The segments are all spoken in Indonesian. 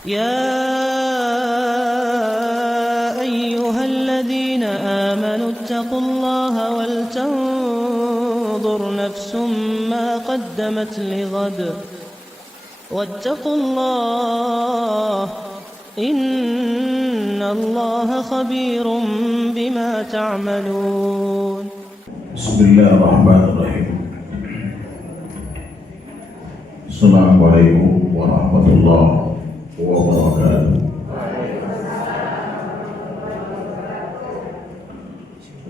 يا أيها الذين آمنوا اتقوا الله ولتنظر نفس ما قدمت لغد واتقوا الله إن الله خبير بما تعملون. بسم الله الرحمن الرحيم. السلام عليكم ورحمة الله وبركاته.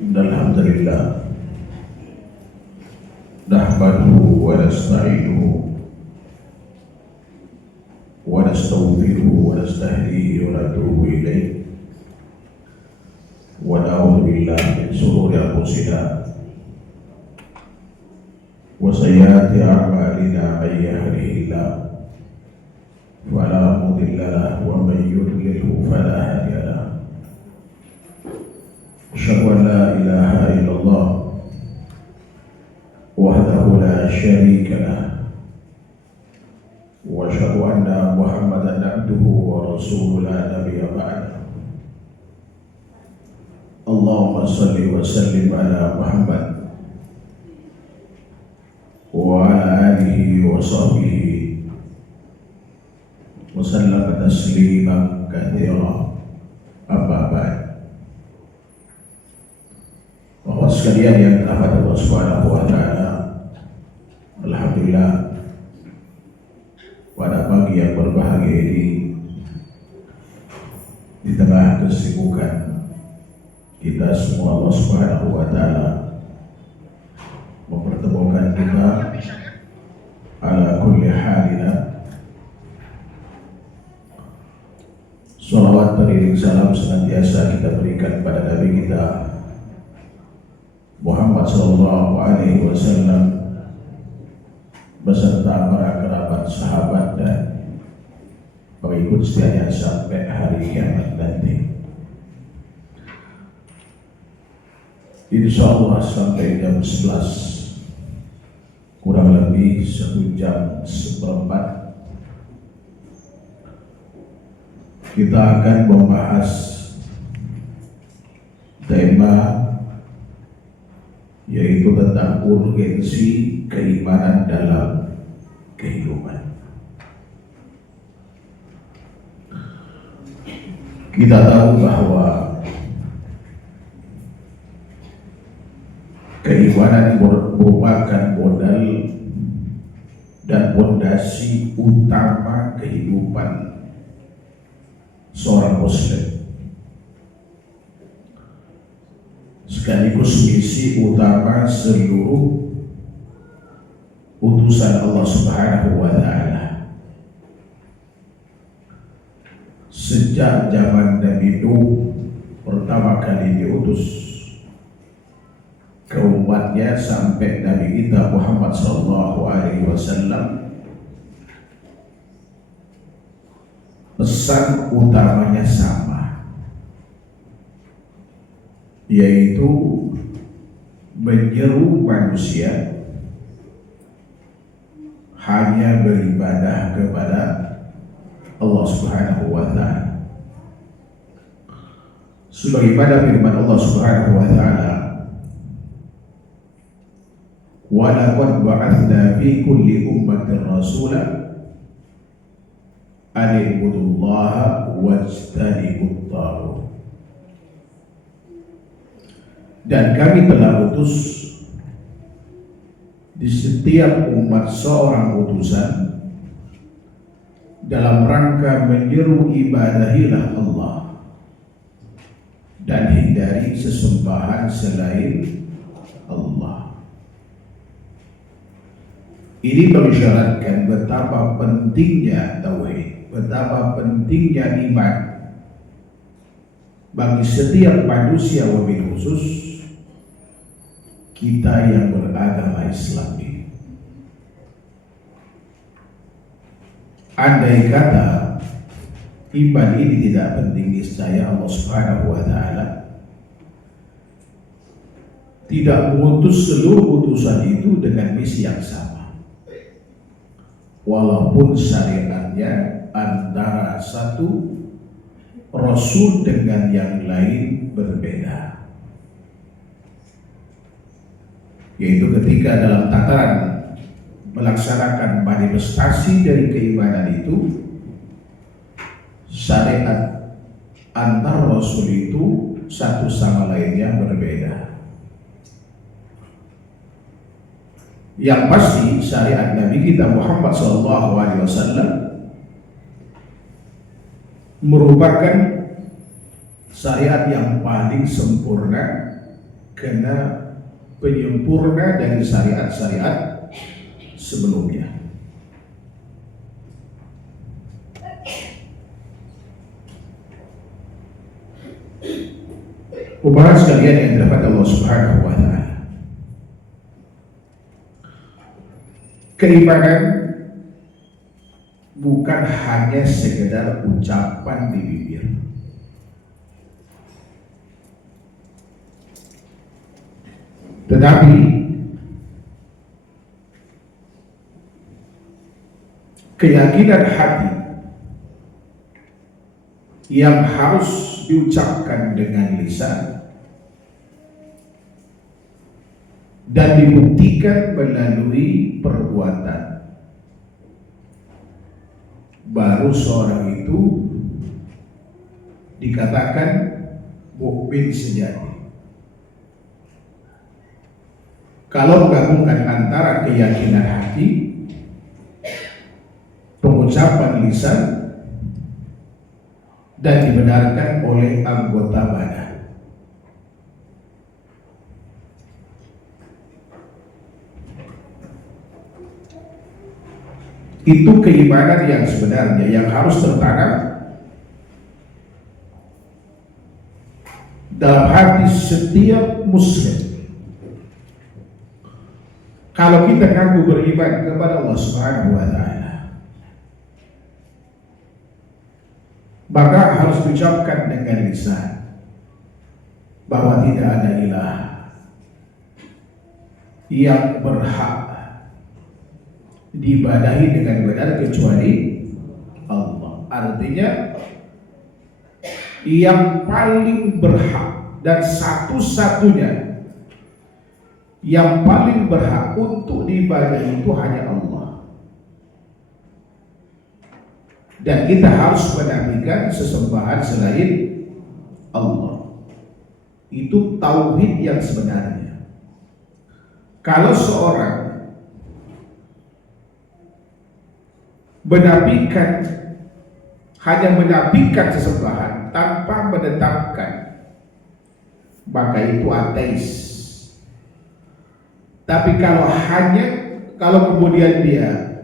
إن الحمد لله نحمده ونستعينه ونستغفره ونستهديه ونتوب إليه ونعوذ بالله من شرور أنفسنا وسيئات أعمالنا من يهده الله فلا مضل له ومن يضلله فلا هادي له. أشهد أن لا إله إلا الله وحده لا شريك له وأشهد أن محمدا عبده ورسوله لا نبي بعده. اللهم صل وسلم على محمد وعلى آله وصحبه وسلم تسليما كثيرا. Amma ba'd. Bapak sekalian yang dirahmati Allah Subhanahu wa taala, alhamdulillah pada pagi yang berbahagia ini, di tengah kesibukan kita semua, Allah Subhanahu wa taala mempertemukan kita ala kulli halina. Salawat beriring salam senantiasa kita berikan pada Nabi kita Muhammad sallallahu alaihi wasallam beserta para kerabat, sahabat dan pengikut setianya sampai hari kiamat nanti. Insyaallah sampai jam 11 kurang lebih 1 jam seperempat kita akan membahas tema yaitu tentang urgensi keimanan dalam kehidupan. Kita tahu bahwa keimanan merupakan modal dan fondasi utama kehidupan seorang muslim, sekaligus misi utama seluruh utusan Allah Subhanahu wa taala. Sejak zaman Nabi Nuh pertama kali diutus ke umatnya sampai Nabi kita Muhammad sallallahu alaihi wasallam, pesan utamanya sama, yaitu menyeru manusia hanya beribadah kepada Allah Subhanahu wa taala. Sebagaimana firman Allah Subhanahu wa taala, "Wa laqad ba'atsna fi kulli ummatin rasulan ani'budullaha wajtanibut taghut." Dan kami telah utus di setiap umat seorang utusan dalam rangka menyeru ibadahilah Allah dan hindari sesembahan selain Allah. Ini mengisyaratkan betapa pentingnya tauhid, betapa pentingnya iman bagi setiap manusia, wabil khusus kita yang beragama Islam ini. Andai kata iman ini tidak penting, niscaya Allah Subhanahu wa taala tidak mengutus seluruh utusan itu dengan misi yang sama. Walaupun syariatnya antara satu Rasul dengan yang lain berbeda, yaitu ketika dalam tataran melaksanakan manifestasi dari keimanan itu, syariat antar Rasul itu satu sama lainnya berbeda. Yang pasti syariat Nabi kita Muhammad SAW merupakan syariat yang paling sempurna karena penyempurna dari syariat-syariat sebelumnya. Umat sekalian yang dirahmati Allah Subhanahu wa taala, keimanan bukan hanya sekedar ucapan di bibir. Tetapi keyakinan hati yang harus diucapkan dengan lisan dan dibuktikan melalui perbuatan, baru seorang itu dikatakan mukmin sejati. Kalau menggabungkan antara keyakinan hati, pengucapan lisan, dan dibenarkan oleh anggota badan, itu keimanan yang sebenarnya yang harus tertanam dalam hati setiap muslim. Kalau kita ngaku beriman kepada Allah Subhanahu wa taala, maka harus diucapkan dengan lisan bahwa tidak ada ilah yang berhak diibadahi dengan benar kecuali Allah. Artinya yang paling berhak dan satu-satunya yang paling berhak untuk diibadahi itu hanya Allah. Dan kita harus menafikan sesembahan selain Allah. Itu tauhid yang sebenarnya. Kalau seorang hanya menafikan sesembahan tanpa menetapkan, maka itu ateis. Tapi kalau kemudian dia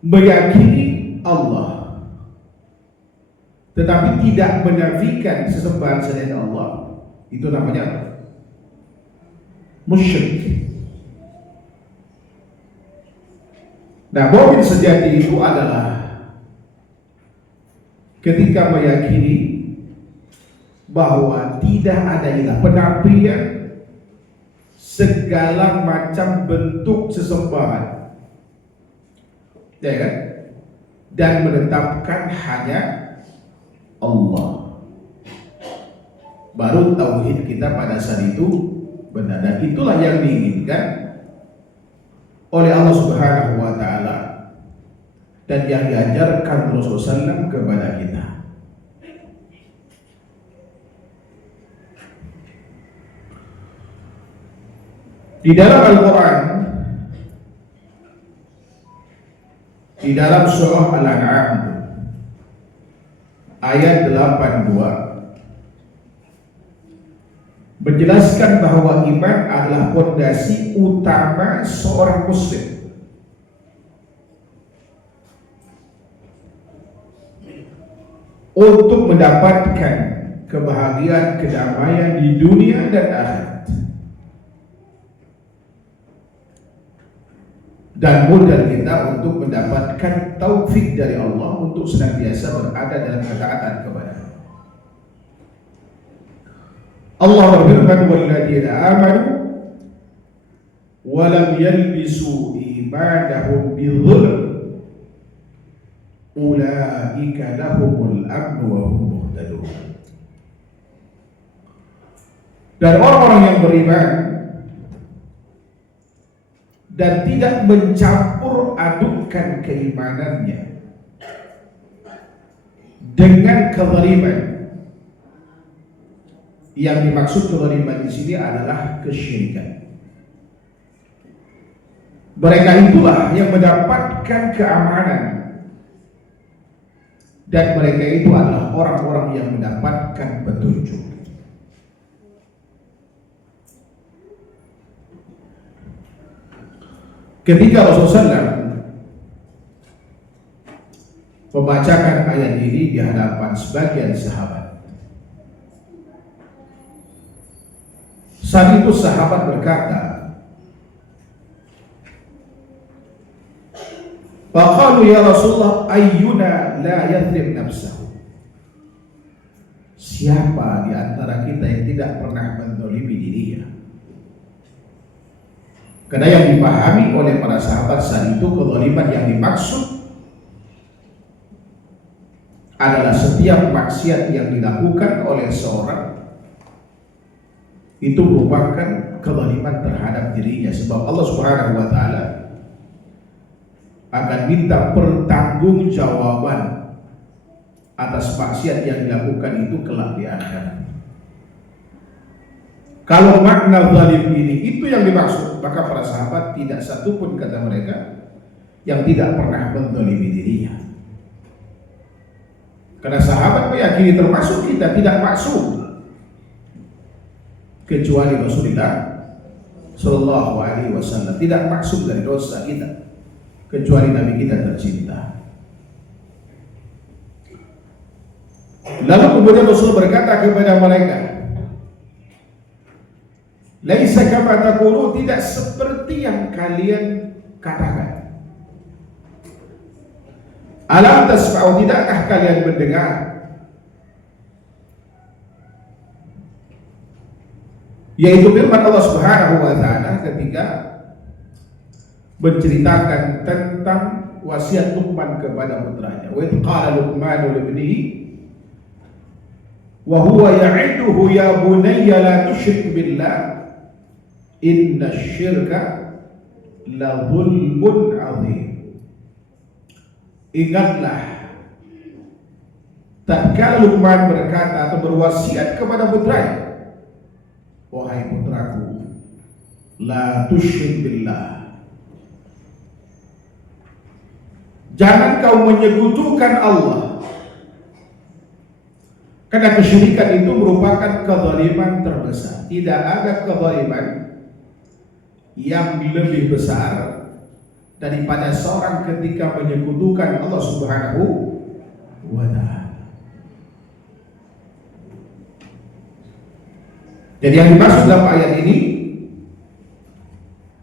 meyakini Allah tetapi tidak menafikan sesembahan selain Allah, itu namanya musyrik. Nah, mukmin sejati itu adalah ketika meyakini bahwa tidak ada ilah, penafian segala macam bentuk sesembahan, ya kan? Dan menetapkan hanya Allah. Baru tauhid kita pada saat itu benar, dan itulah yang diinginkan oleh Allah Subhanahu wa taala dan yang diajarkan Rasulullah SAW kepada kita. Di dalam Al-Quran, di dalam surah Al-An'am ayat 82 menjelaskan bahwa iman adalah fondasi utama seorang muslim. Untuk mendapatkan kebahagiaan, kedamaian di dunia dan akhirat. Dan modal kita untuk mendapatkan taufik dari Allah untuk senantiasa berada dalam ketaatan kepada Allah. Berfirman, walladzina amanu wa lam yalbisu imanahum bidzulm ulaika lahumul amnu wa hum muhtadun. Dan orang-orang yang beriman dan tidak mencampur adukan keimanannya dengan kezaliman. Yang dimaksud kezaliman di sini adalah kesyirikan. Mereka itulah yang mendapatkan keamanan, dan mereka itu adalah orang-orang yang mendapatkan petunjuk. Ketika Rasulullah SAW membacakan ayat ini di hadapan sebagian sahabat, saat itu sahabat berkata, "Faqalu ya Rasulullah, ayyuna la yadhrib nafsahu?" Siapa di antara kita yang tidak pernah menzalimi dirinya? Karena yang dipahami oleh para sahabat saat itu, kezaliman yang dimaksud adalah setiap maksiat yang dilakukan oleh seorang itu merupakan kezaliman terhadap dirinya, sebab Allah Subhanahu wa taala akan minta pertanggungjawaban atas maksiat yang dilakukan itu kelak di akhirat. Kalau makna zalim ini itu yang dimaksud, maka para sahabat tidak satupun kata mereka yang tidak pernah menzalimi dirinya. Karena sahabat meyakini termasuk kita tidak maksum kecuali Rasulullah Shallallahu Alaihi Wasallam, tidak maksum dari dosa kita kecuali Nabi kita tercinta. Lalu kemudian Rasul berkata kepada mereka, "Laisa kama taqulu," tidak seperti yang kalian katakan. "Alam tasma'u," tidakkah kalian mendengar? Yaitu firman Allah Subhanahu wa taala ketika menceritakan tentang wasiat Luqman kepada putranya. Wa idh qala Luqmanu li ibnihi wa huwa ya'iduhu ya bunayya la tusyrik billah inna syirka la zulmun azim. Ingatlah tatkala Luqman berkata atau berwasiat kepada putranya, "Wahai putraku, la tusyrik billah, jangan kau menyekutukan Allah." Karena kesyirikan itu merupakan kezaliman terbesar. Tidak ada kezaliman yang lebih besar daripada seorang ketika menyekutukan Allah Subhanahu wa ta'ala. Jadi yang dimaksud dalam ayat ini,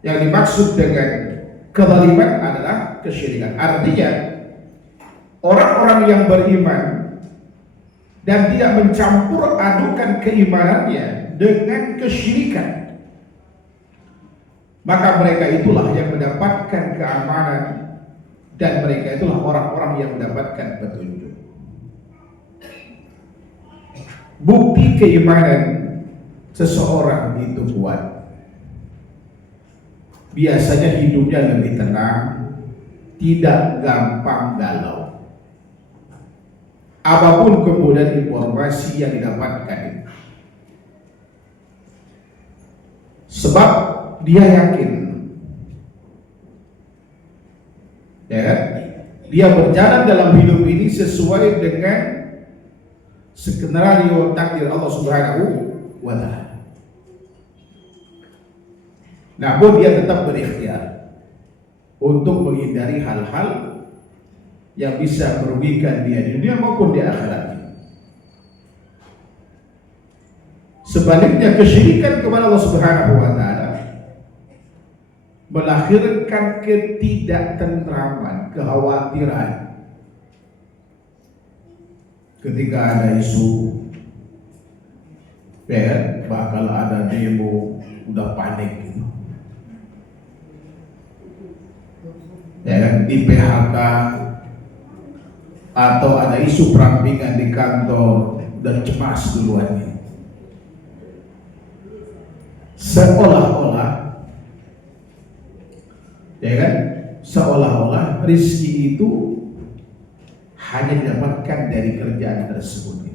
yang dimaksud dengan kezaliman adalah kesyirikan. Artinya orang-orang yang beriman dan tidak mencampur adukan keimanannya dengan kesyirikan, maka mereka itulah yang mendapatkan keamanan, dan mereka itulah orang-orang yang mendapatkan petunjuk. Bukti keimanan seseorang itu kuat, biasanya hidupnya lebih tenang, tidak gampang galau. Apapun kemudian informasi yang didapatkan, sebab dia yakin, ya kan? Dia berjalan dalam hidup ini sesuai dengan skenario takdir Allah Subhanahu wa ta'ala. Namun dia tetap berikhtiar untuk menghindari hal-hal yang bisa merugikan dia di dunia maupun di akhirat. Sebaliknya, kesyirikan kepada Allah Subhanahu wa ta'ala melahirkan ketidaktentraman, kekhawatiran. Ketika ada isu bakal ada demo, udah panik gitu. Ya kan, di PHK, atau ada isu perampingan di kantor, dan cemas duluan. Seolah-olah, ya kan? Seolah-olah rizki itu hanya didapatkan dari kerjaan tersebut.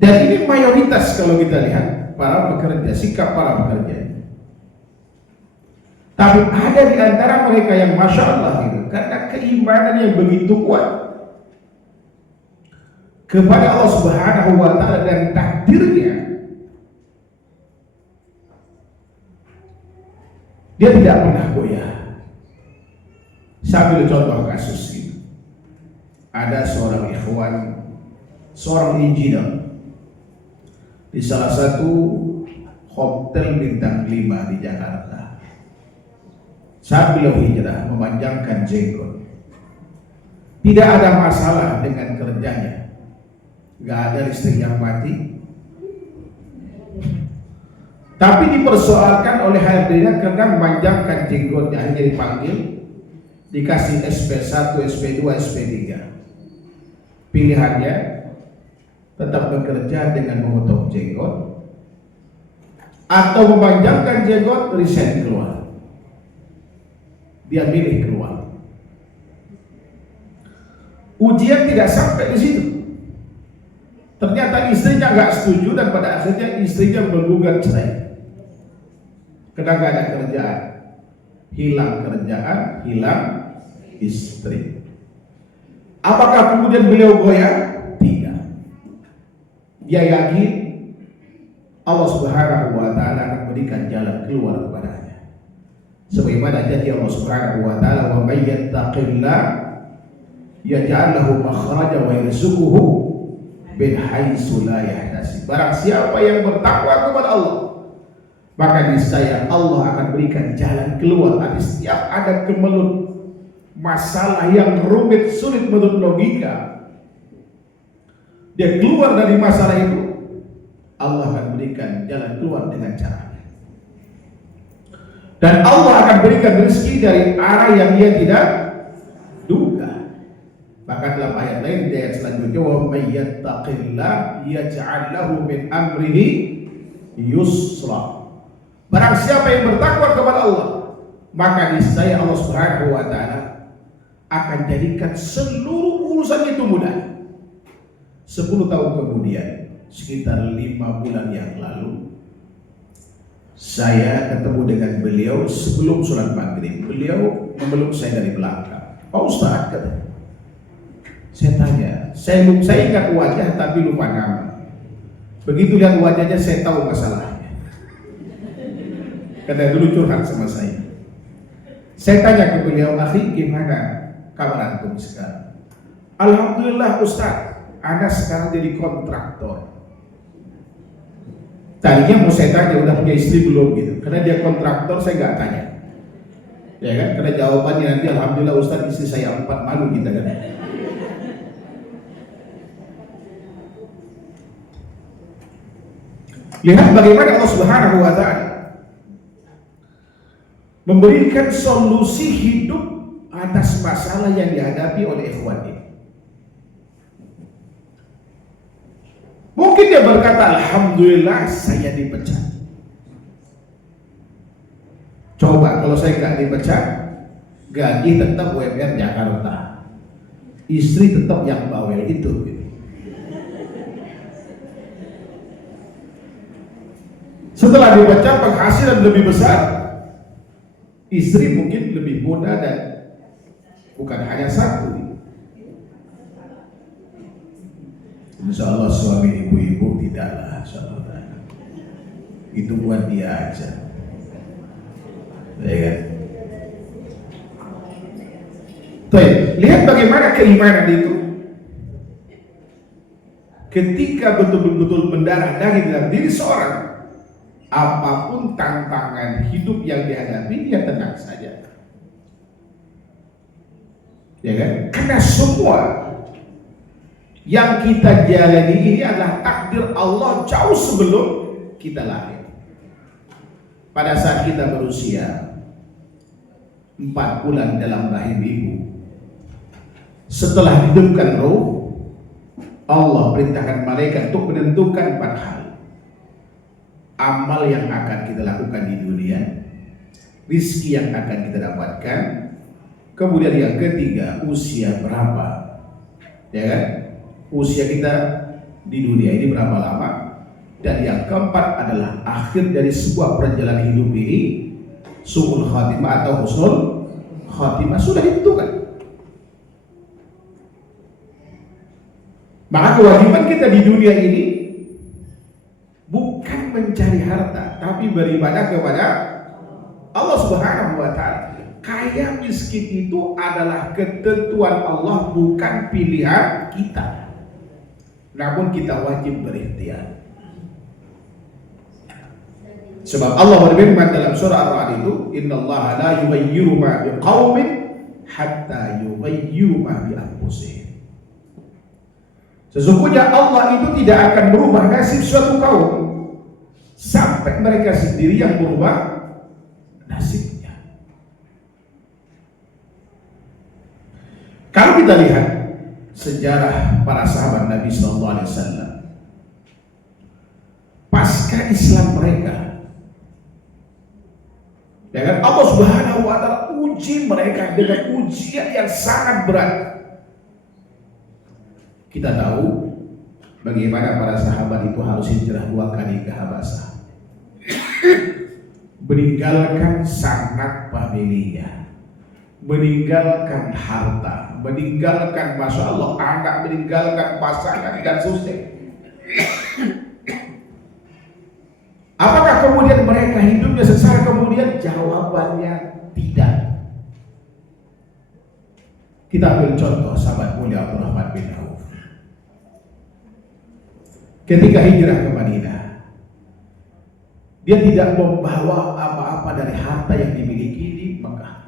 Dan ini mayoritas kalau kita lihat para pekerja, sikap para pekerja. Tapi ada di antara mereka yang masya Allah gitu, karena keimanan yang begitu kuat kepada Allah Subhanahu wa Ta'ala dan takdirnya, dia tidak pernah goyah. Sambil contoh kasus gitu, ada seorang ikhwan, seorang engineer di salah satu hotel bintang 5 di Jakarta. Saat beliau hijrah memanjangkan jenggot, tidak ada masalah dengan kerjanya, gak ada listrik yang mati, tapi dipersoalkan oleh HRD-nya karena memanjangkan jenggotnya. Akhirnya dipanggil, dikasih SP1, SP2, SP3. Pilihannya tetap bekerja dengan memotong jenggot atau memanjangkan jenggot, resign keluar. Dia milih keluar. Ujian tidak sampai di situ. Ternyata istrinya nggak setuju dan pada akhirnya istrinya menggugat cerai. Karena nggak ada kerjaan, hilang kerjaan, hilang istri. Apakah kemudian beliau goyah? Tidak. Dia yakin Allah Subhanahu wa Ta'ala akan berikan jalan keluar kepadanya. Sebagaimana janji Allah Subhanahu wa Ta'ala, wa may yattaqillah yaj'al lahu makhraja wa yarzuquhu min haitsu la yahtasib. Barang siapa yang bertakwa kepada Allah, maka niscaya Allah akan berikan jalan keluar. Nanti setiap ada kemelut masalah yang rumit, sulit menurut logika, dia keluar dari masalah itu, Allah akan berikan jalan keluar dengan caranya. Dan Allah akan berikan rezeki dari arah yang dia tidak duga. Bahkan dalam ayat lain, di ayat selanjutnya, wa may yattaqillah yaj'al lahu min amrihi yusra. Barang siapa yang bertakwa kepada Allah, maka niscaya Allah Subhanahu wa Ta'ala akan jadikan seluruh urusan itu mudah. 10 tahun kemudian, sekitar 5 bulan yang lalu, saya ketemu dengan beliau sebelum sholat maghrib. Beliau memeluk saya dari belakang. Pak Ustaz, katanya. Saya tanya, saya ingat wajah tapi lupa nama. Begitu lihat wajahnya saya tahu masalahnya. Karena dulu curhat sama saya. Saya tanya ke beliau, akhi, gimana kabar antum sekarang? Alhamdulillah Ustaz, Anda sekarang jadi kontraktor. Tadinya mau saya tanya udah punya istri belum gitu, karena dia kontraktor saya nggak tanya, ya kan? Karena jawabannya nanti alhamdulillah Ustaz istri saya 4, malu kita kan. Lihat bagaimana Allah Subhanahu wa Ta'ala memberikan solusi hidup atas masalah yang dihadapi oleh ikhwan ini. Mungkin dia berkata, alhamdulillah saya dipecat. Coba kalau saya nggak dipecat, gaji tetap UMR Jakarta, istri tetap yang bawel itu. Setelah dipecat penghasilan lebih besar, istri mungkin lebih muda dan bukan hanya satu. Insya Allah suami ibu-ibu tidaklah, insya Allah. Itu buat dia aja, ya kan? Lihat bagaimana keimanan itu ketika betul-betul mendarah daging dalam diri seorang. Apapun tantangan hidup yang dihadapi, dia tenang saja, ya kan? Karena semua yang kita jalani ini adalah takdir Allah jauh sebelum kita lahir. Pada saat kita berusia 4 bulan dalam rahim ibu, Setelah dihidupkan roh, Allah perintahkan malaikat untuk menentukan 4 hal. Amal yang akan kita lakukan di dunia, rizki yang akan kita dapatkan, kemudian yang ketiga, usia berapa, ya kan? Usia kita di dunia ini berapa lama, dan yang keempat adalah akhir dari sebuah perjalanan hidup ini, su'ul khatimah atau husnul khatimah sudah ditentukan. Maka kewajiban kita di dunia ini bukan mencari harta, tapi beribadah kepada Allah Subhanahu wa Ta'ala. Kaya miskin itu adalah ketentuan Allah, bukan pilihan kita. Namun kita wajib berikhtiar. Sebab Allah berfirman dalam surah Ar-Ra'd itu, "Innallaha la yughayyiru ma biqaumin hatta yughayyiru ma bi anfusihim." Sesungguhnya Allah itu tidak akan merubah nasib suatu kaum sampai mereka sendiri yang merubah nasibnya. Kalau kita lihat sejarah para sahabat Nabi Sallallahu Alaihi Wasallam, pasca Islam mereka, dengan Allah Subhanahu Wa Taala uji mereka dengan ujian yang sangat berat. Kita tahu bagaimana para sahabat itu harus hijrah 2 kali ke Habasah, meninggalkan sanak familinya, meninggalkan harta, meninggalkan masya Allah anak, meninggalkan pasangan dan susah. Apakah kemudian mereka hidupnya sengsara? Kemudian jawabannya tidak. Kita ambil contoh sahabat mulia Abdurrahman bin Auf. Ketika hijrah ke Madinah, dia tidak membawa apa-apa dari harta yang dimiliki di Mekah.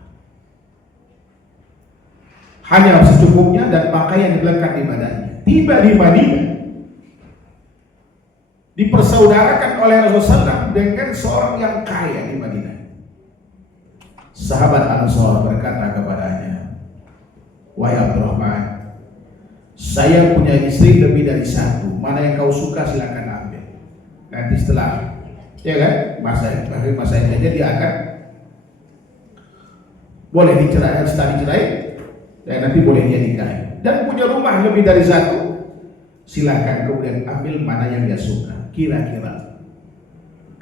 Hanya secukupnya dan pakaian yang melekat di badannya. Tiba di Madinah, dipersaudarakan oleh Rasulullah SAW dengan seorang yang kaya di Madinah. Sahabat Ansor berkata kepadanya, "Wahai Abdurrahman, saya punya istri lebih dari 1. Mana yang kau suka silakan ambil. Nanti setelah, ya kan, masa idahnya dia akan boleh dicerai, setelah dicerai, dan nanti boleh dia nikahi. Dan punya rumah lebih dari 1, silakan kemudian ambil mana yang dia suka." Kira-kira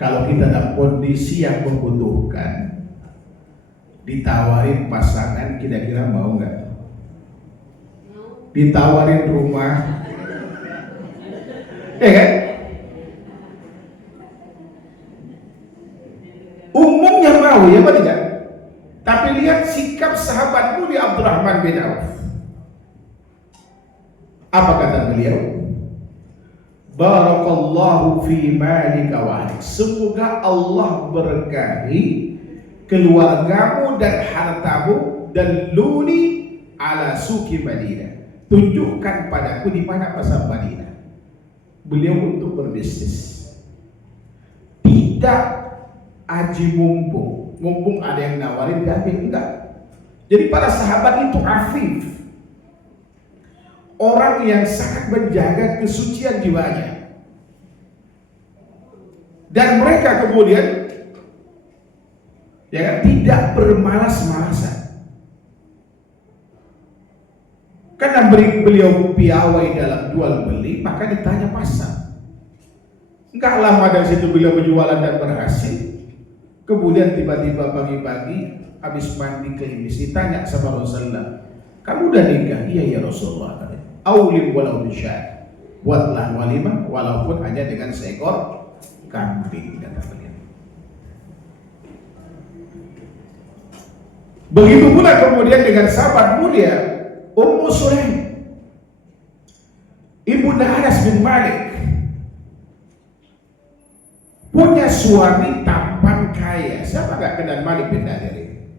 kalau kita dalam kondisi yang membutuhkan, ditawarin pasangan, kira-kira mau nggak? Ditawarin rumah, ya kan? Umumnya mau, ya betul tidak? Tapi lihat sikap sahabat mulia Abdurrahman bin Auf. Apa kata beliau? Barakallahu fi malika wa ahlik. Semoga Allah berkahi keluargamu dan hartamu, dan luni ala suki Madinah. Tunjukkan padaku di mana pasar Madinah. Beliau untuk berbisnis. Tidak aji mumpung ada yang nawarin diambil, enggak. Jadi para sahabat itu afif, orang yang sangat menjaga kesucian jiwanya, dan mereka kemudian ya kan, tidak bermalas-malasan. Karena beliau piawai dalam jual beli, maka ditanya pasar. Enggak lama dari situ beliau berjualan dan berhasil. Kemudian tiba-tiba pagi-pagi habis mandi klimis ditanya sama Rasulullah, "Kamu udah nikah?" "Iya ya Rasulullah." "Aulim walau bisyad." Buatlah walimah walaupun hanya dengan seekor kambing, kata beliau. Begitu pula kemudian dengan sahabat mulia Ummu Sulaim, ibunda Anas bin Malik, punya suami tampan kaya. Siapa gak kenal Malik bin Nadir ini?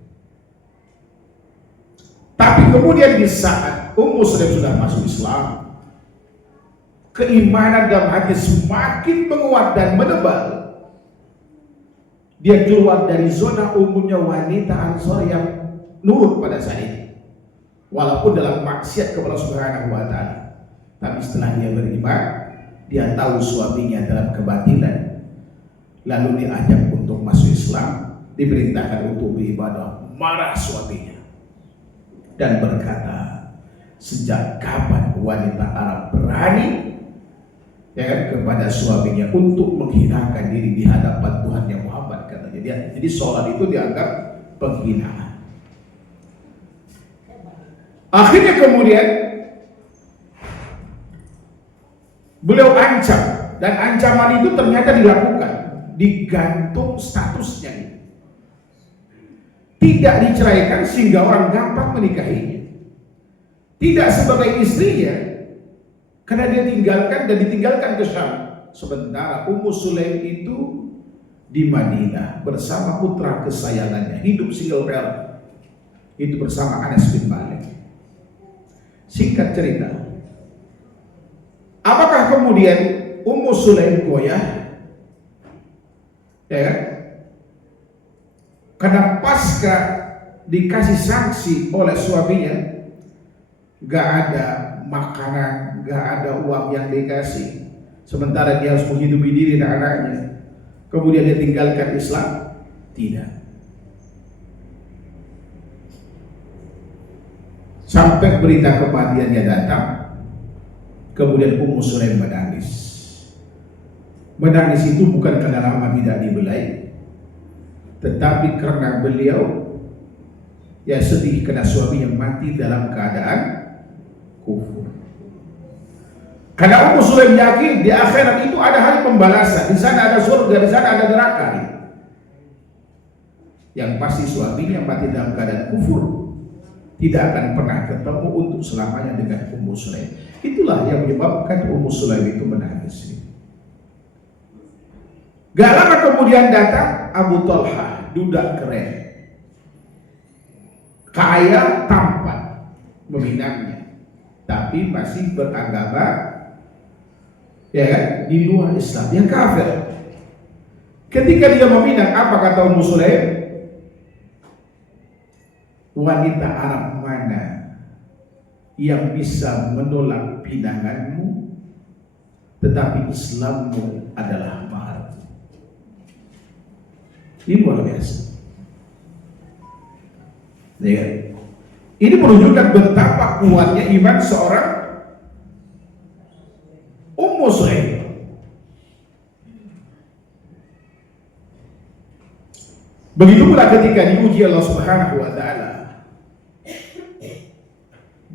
Tapi kemudian di saat Ummu Sulaim sudah masuk Islam, keimanan dalam hati semakin menguat dan menebal. Dia keluar dari zona umumnya wanita Ansor yang nurut pada saat ini. walaupun dalam maksiat kepada Subhanahu wa Ta'ala. Tapi setelah dia beriman, dia tahu suaminya dalam kebatilan, lalu diajak untuk masuk Islam, diperintahkan untuk beribadah, marah suaminya dan berkata, sejak kapan wanita Arab berani kepada suaminya untuk menghinakan diri di hadapan Tuhannya Muhammad, katanya dia. Jadi sholat itu dianggap penghinaan. Akhirnya kemudian beliau ancam, dan ancaman itu ternyata dilakukan, digantung statusnya, tidak diceraikan sehingga orang gampang menikahinya, tidak sebagai istrinya karena dia tinggalkan dan ditinggalkan ke Syam. Sementara Ummu Sulaim itu di Madinah bersama putra kesayangannya, hidup single parent, itu bersama Anas bin Malik. Singkat cerita, apakah kemudian Ummu Sulaim goyah? Ya kan? Karena pasca dikasih sanksi oleh suaminya, gak ada makanan, gak ada uang yang dikasih, sementara dia harus menghidupi diri dan anaknya, kemudian dia tinggalkan Islam? Tidak. Sampai berita kematiannya datang, kemudian Ummu Sulaim menangis. Menangis itu bukan karena lama tidak dibelai, tetapi karena beliau sedih karena suaminya mati dalam keadaan kufur. Karena Ummu Sulaim yakin di akhirat itu ada hari pembalasan, di sana ada surga, di sana ada neraka. Yang pasti suaminya mati dalam keadaan kufur tidak akan pernah ketemu untuk selamanya dengan Ummu Sulaim. Itulah yang menyebabkan Ummu Sulaim itu menangis. Gak lama kemudian datang Abu Talha, duda keren, kaya, tampan, meminangnya, tapi masih beragama di luar Islam, yang kafir. Ketika dia meminang, apa kata Ummu Sulaim? Wanita Arab mana yang bisa menolak pinanganmu, tetapi Islammu adalah mahal. Ini luar biasa. Ini menunjukkan betapa kuatnya iman seorang Ummu Sulaim. Begitu pula ketika diuji Allah Subhanahu wa Ta'ala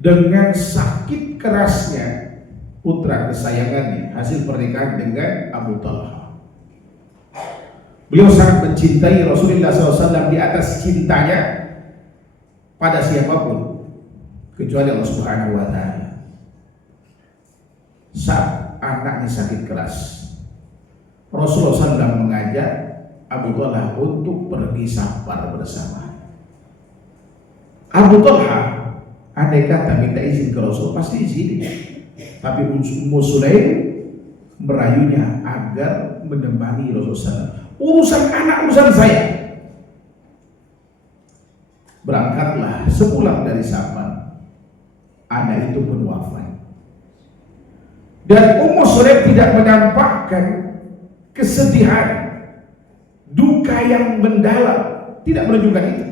dengan sakit kerasnya putra kesayangannya hasil pernikahan dengan Abu Talha. Beliau sangat mencintai Rasulullah SAW di atas cintanya pada siapapun kecuali Allah Subhanahu wa Ta'ala. Saat anaknya sakit keras, Rasulullah SAW mengajak Abu Talha untuk pergi safar bersama. Abu Talha andai kata minta izin ke Rasul pasti izin, tapi Ummu Sulaim merayunya agar menemani Rasulullah SAW. Urusan anak, urusan saya. Berangkatlah. Sepulang dari safar, anak itu pun wafat. Dan Ummu Sulaim tidak menampakkan kesedihan, duka yang mendalam, tidak menunjukkan itu.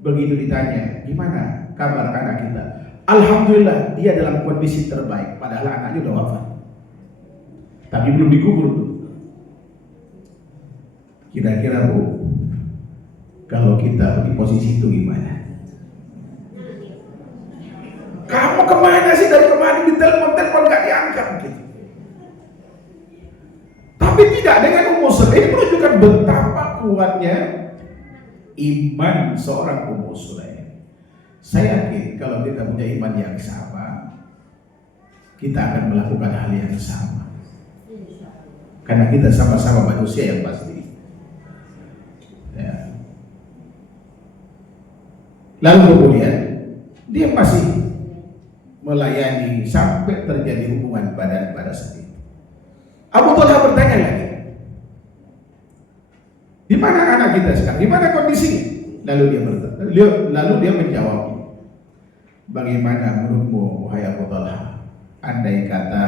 Begitu ditanya, gimana kabar anak kita? Alhamdulillah, dia dalam kondisi terbaik, padahal anaknya sudah wafat, tapi belum dikubur. Kira-kira Bu, kalau kita di posisi itu gimana? Kamu kemana sih, dari kemarin ditelepon gak diangkat gitu. Tapi tidak, dengan Ummu Sulaim ini menunjukkan betapa kuatnya iman seorang Ummu Sulaim. Saya yakin kalau kita punya iman yang sama, kita akan melakukan hal yang sama. Karena kita sama-sama manusia yang pasti. Lalu kemudian dia masih melayani sampai terjadi hubungan badan pada saat itu. Abu Talha bertanya lagi, di mana anak kita sekarang? Di mana kondisinya? Lalu dia menjawab, Bagaimana menurutmu wahai Abu Talha, andai kata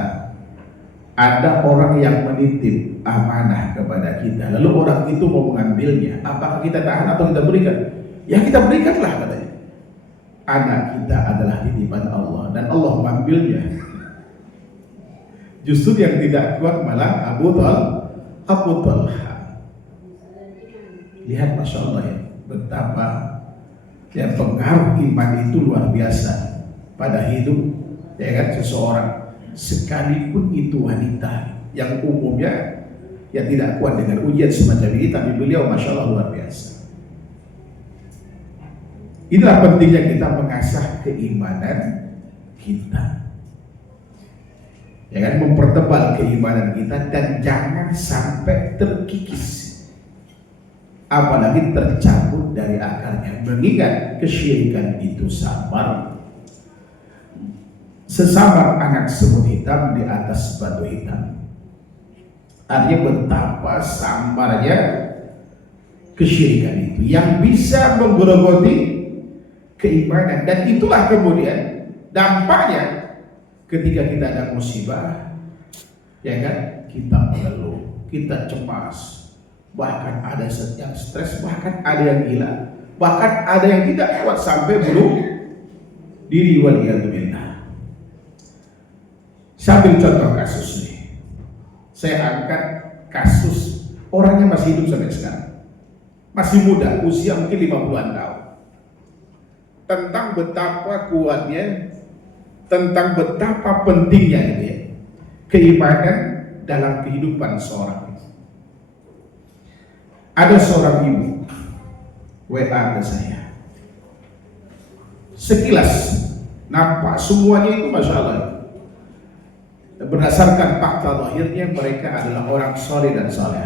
ada orang yang menitip amanah kepada kita, lalu orang itu mau mengambilnya, apakah kita tahan atau kita berikan? Ya kita berikanlah, katanya. Anak kita adalah titipan Allah dan Allah mengambilnya. Justru yang tidak kuat malah Abu Talha. Lihat, Masya Allah ya, betapa ya pengaruh iman itu luar biasa pada hidup ya kan seseorang, sekalipun itu wanita yang umumnya ya tidak kuat dengan ujian semacam ini, tapi beliau Masya Allah luar biasa. Inilah pentingnya kita mengasah keimanan kita, ya kan, mempertebal keimanan kita dan jangan sampai terkikis, apalagi tercabut dari akarnya. Mengingat kesyirikan itu samar, sesamar anak semut hitam di atas batu hitam. Artinya betapa samarnya kesyirikan itu yang bisa menggerogoti keimanan, dan itulah kemudian dampaknya ketika kita ada musibah, ya kan, kita mengeluh, kita cemas, bahkan ada yang stres, bahkan ada yang gila, bahkan ada yang tidak kuat sampai bunuh diri, waliyadzubillah. Sambil contoh kasus nih, saya angkat kasus orangnya masih hidup sampai sekarang, masih muda, usia mungkin 50-an tahun, tentang betapa kuatnya, tentang betapa pentingnya ini ya, keimanan dalam kehidupan seorang. Ada seorang ibu WA ke saya, sekilas nampak semuanya itu Masya Allah, berdasarkan fakta lahirnya mereka adalah orang soleh dan saleh,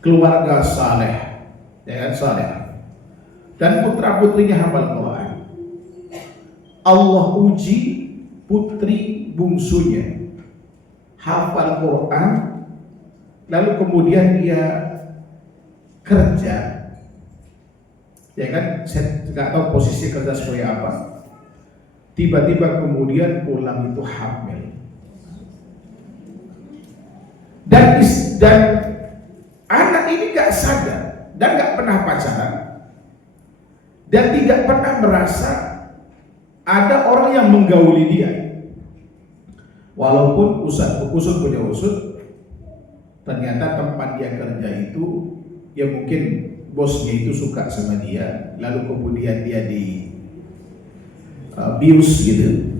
keluarga saleh, ya kan, saleh, dan putra putrinya hafal Quran. Allah uji putri bungsunya hafal Quran, lalu kemudian dia kerja, ya kan, saya tidak tahu posisi kerja seperti apa. Tiba-tiba kemudian pulang itu hamil, dan anak ini gak sadar dan gak pernah pacaran dan tidak pernah merasa ada orang yang menggauli dia. Walaupun usut punya usut, ternyata tempat dia kerja itu ya mungkin bosnya itu suka sama dia, lalu kemudian dia di bius gitu,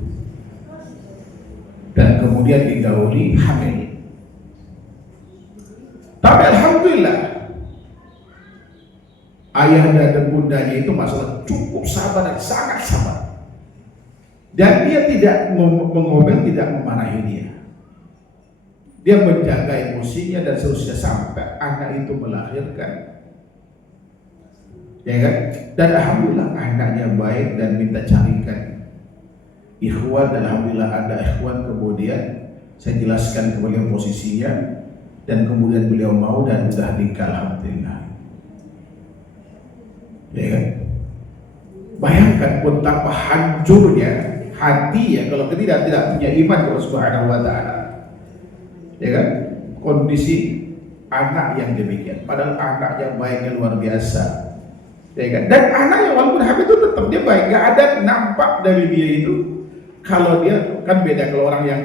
dan kemudian digauli hamil. Tapi alhamdulillah ayahnya dan bundanya itu masalah cukup sabar dan sangat sabar, dan dia tidak mengomel, tidak memarahi dia. Dia menjaga emosinya dan seterusnya sampai anak itu melahirkan, ya kan? Dan alhamdulillah anaknya baik dan minta carikan ikhwan, dan alhamdulillah ada ikhwan. Kemudian saya jelaskan ke beliau posisinya, dan kemudian beliau mau dan sudah nikah, alhamdulillah. Ya kan? Bayangkan betapa hancurnya hati ya kalau kita tidak punya iman kepada Subhanahu wa Ta'ala. Ya kan? Kondisi anak yang demikian, padahal anak yang baiknya luar biasa, ya kan? Dan anak yang walaupun hamil itu tetap dia baik, nggak ada nampak dari dia itu. Kalau dia kan beda, kalau orang yang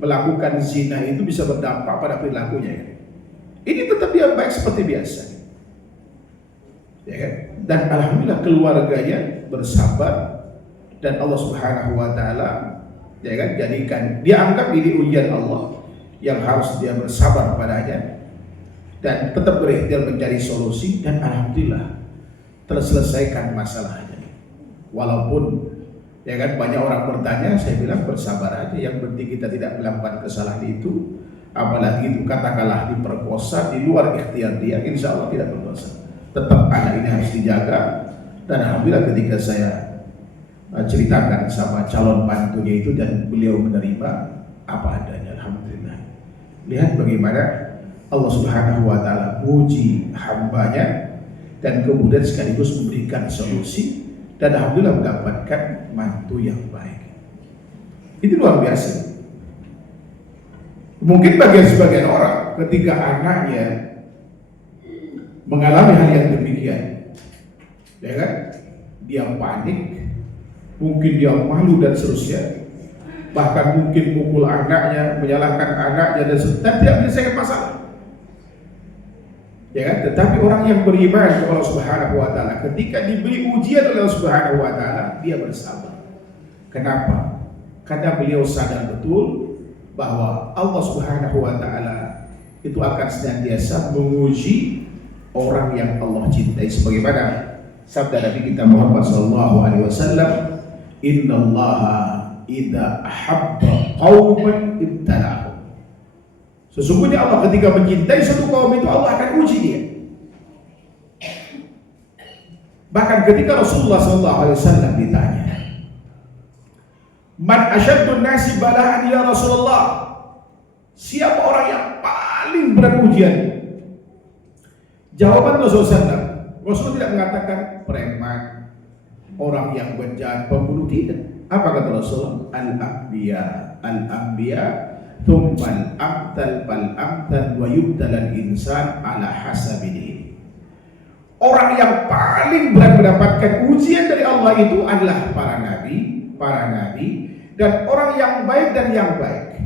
melakukan zina itu bisa berdampak pada perilakunya ya. Ini tetap dia baik seperti biasa, ya kan? Dan alhamdulillah keluarganya bersabar, dan Allah Subhanahu wa Ta'ala, ya kan, jadikan dia anggap ini ujian Allah yang harus dia bersabar padanya dan tetap berikhtiar mencari solusi, dan alhamdulillah terselesaikan masalahnya. Walaupun ya kan banyak orang bertanya, saya bilang bersabar aja, yang penting kita tidak melakukan kesalahan itu, apalagi itu katakanlah diperkosa di luar ikhtiar dia, insya Allah tidak berdosa. Tetap anak ini harus dijaga, dan alhamdulillah ketika saya ceritakan sama calon mantunya itu dan beliau menerima apa adanya, alhamdulillah. Lihat bagaimana Allah Subhanahu wa Ta'ala puji hambanya dan kemudian sekaligus memberikan solusi dan alhamdulillah mendapatkan mantu yang baik. Itu luar biasa. Mungkin bagi sebagian orang ketika anaknya mengalami hal yang demikian, ya kan, dia panik, mungkin dia malu dan seterusnya, bahkan mungkin pukul anaknya, menyalahkan anaknya dan tidak menyelesaikan masalah. Ya kan? Tetapi orang yang beriman kepada Allah Subhanahu wa taala ketika diberi ujian oleh Allah Subhanahu wa taala, dia bersabar. Kenapa? Karena beliau sadar betul bahwa Allah Subhanahu wa taala itu akan senantiasa menguji orang yang Allah cintai, sebagaimana sabda Nabi kita Muhammad sallallahu alaihi wasallam, "Innallaha idza ahabba qauman ibtalahum." Sesungguhnya Allah ketika mencintai satu kaum itu, Allah akan uji dia. Bahkan ketika Rasulullah SAW ditanya, "Man asyaddun nasi bala'an ya Rasulullah?" Siapa orang yang paling berat ujian? Jawaban Rasulullah SAW, Rasul tidak mengatakan preman, orang yang berjahat, pembunuh, tidak. Apa kata Rasulullah? Al-anbiya, al-anbiya thummal amtal fal amtal wa yubtalal insan ala hasabini. Orang yang paling berat mendapatkan ujian dari Allah itu adalah para nabi, dan orang yang baik dan yang baik.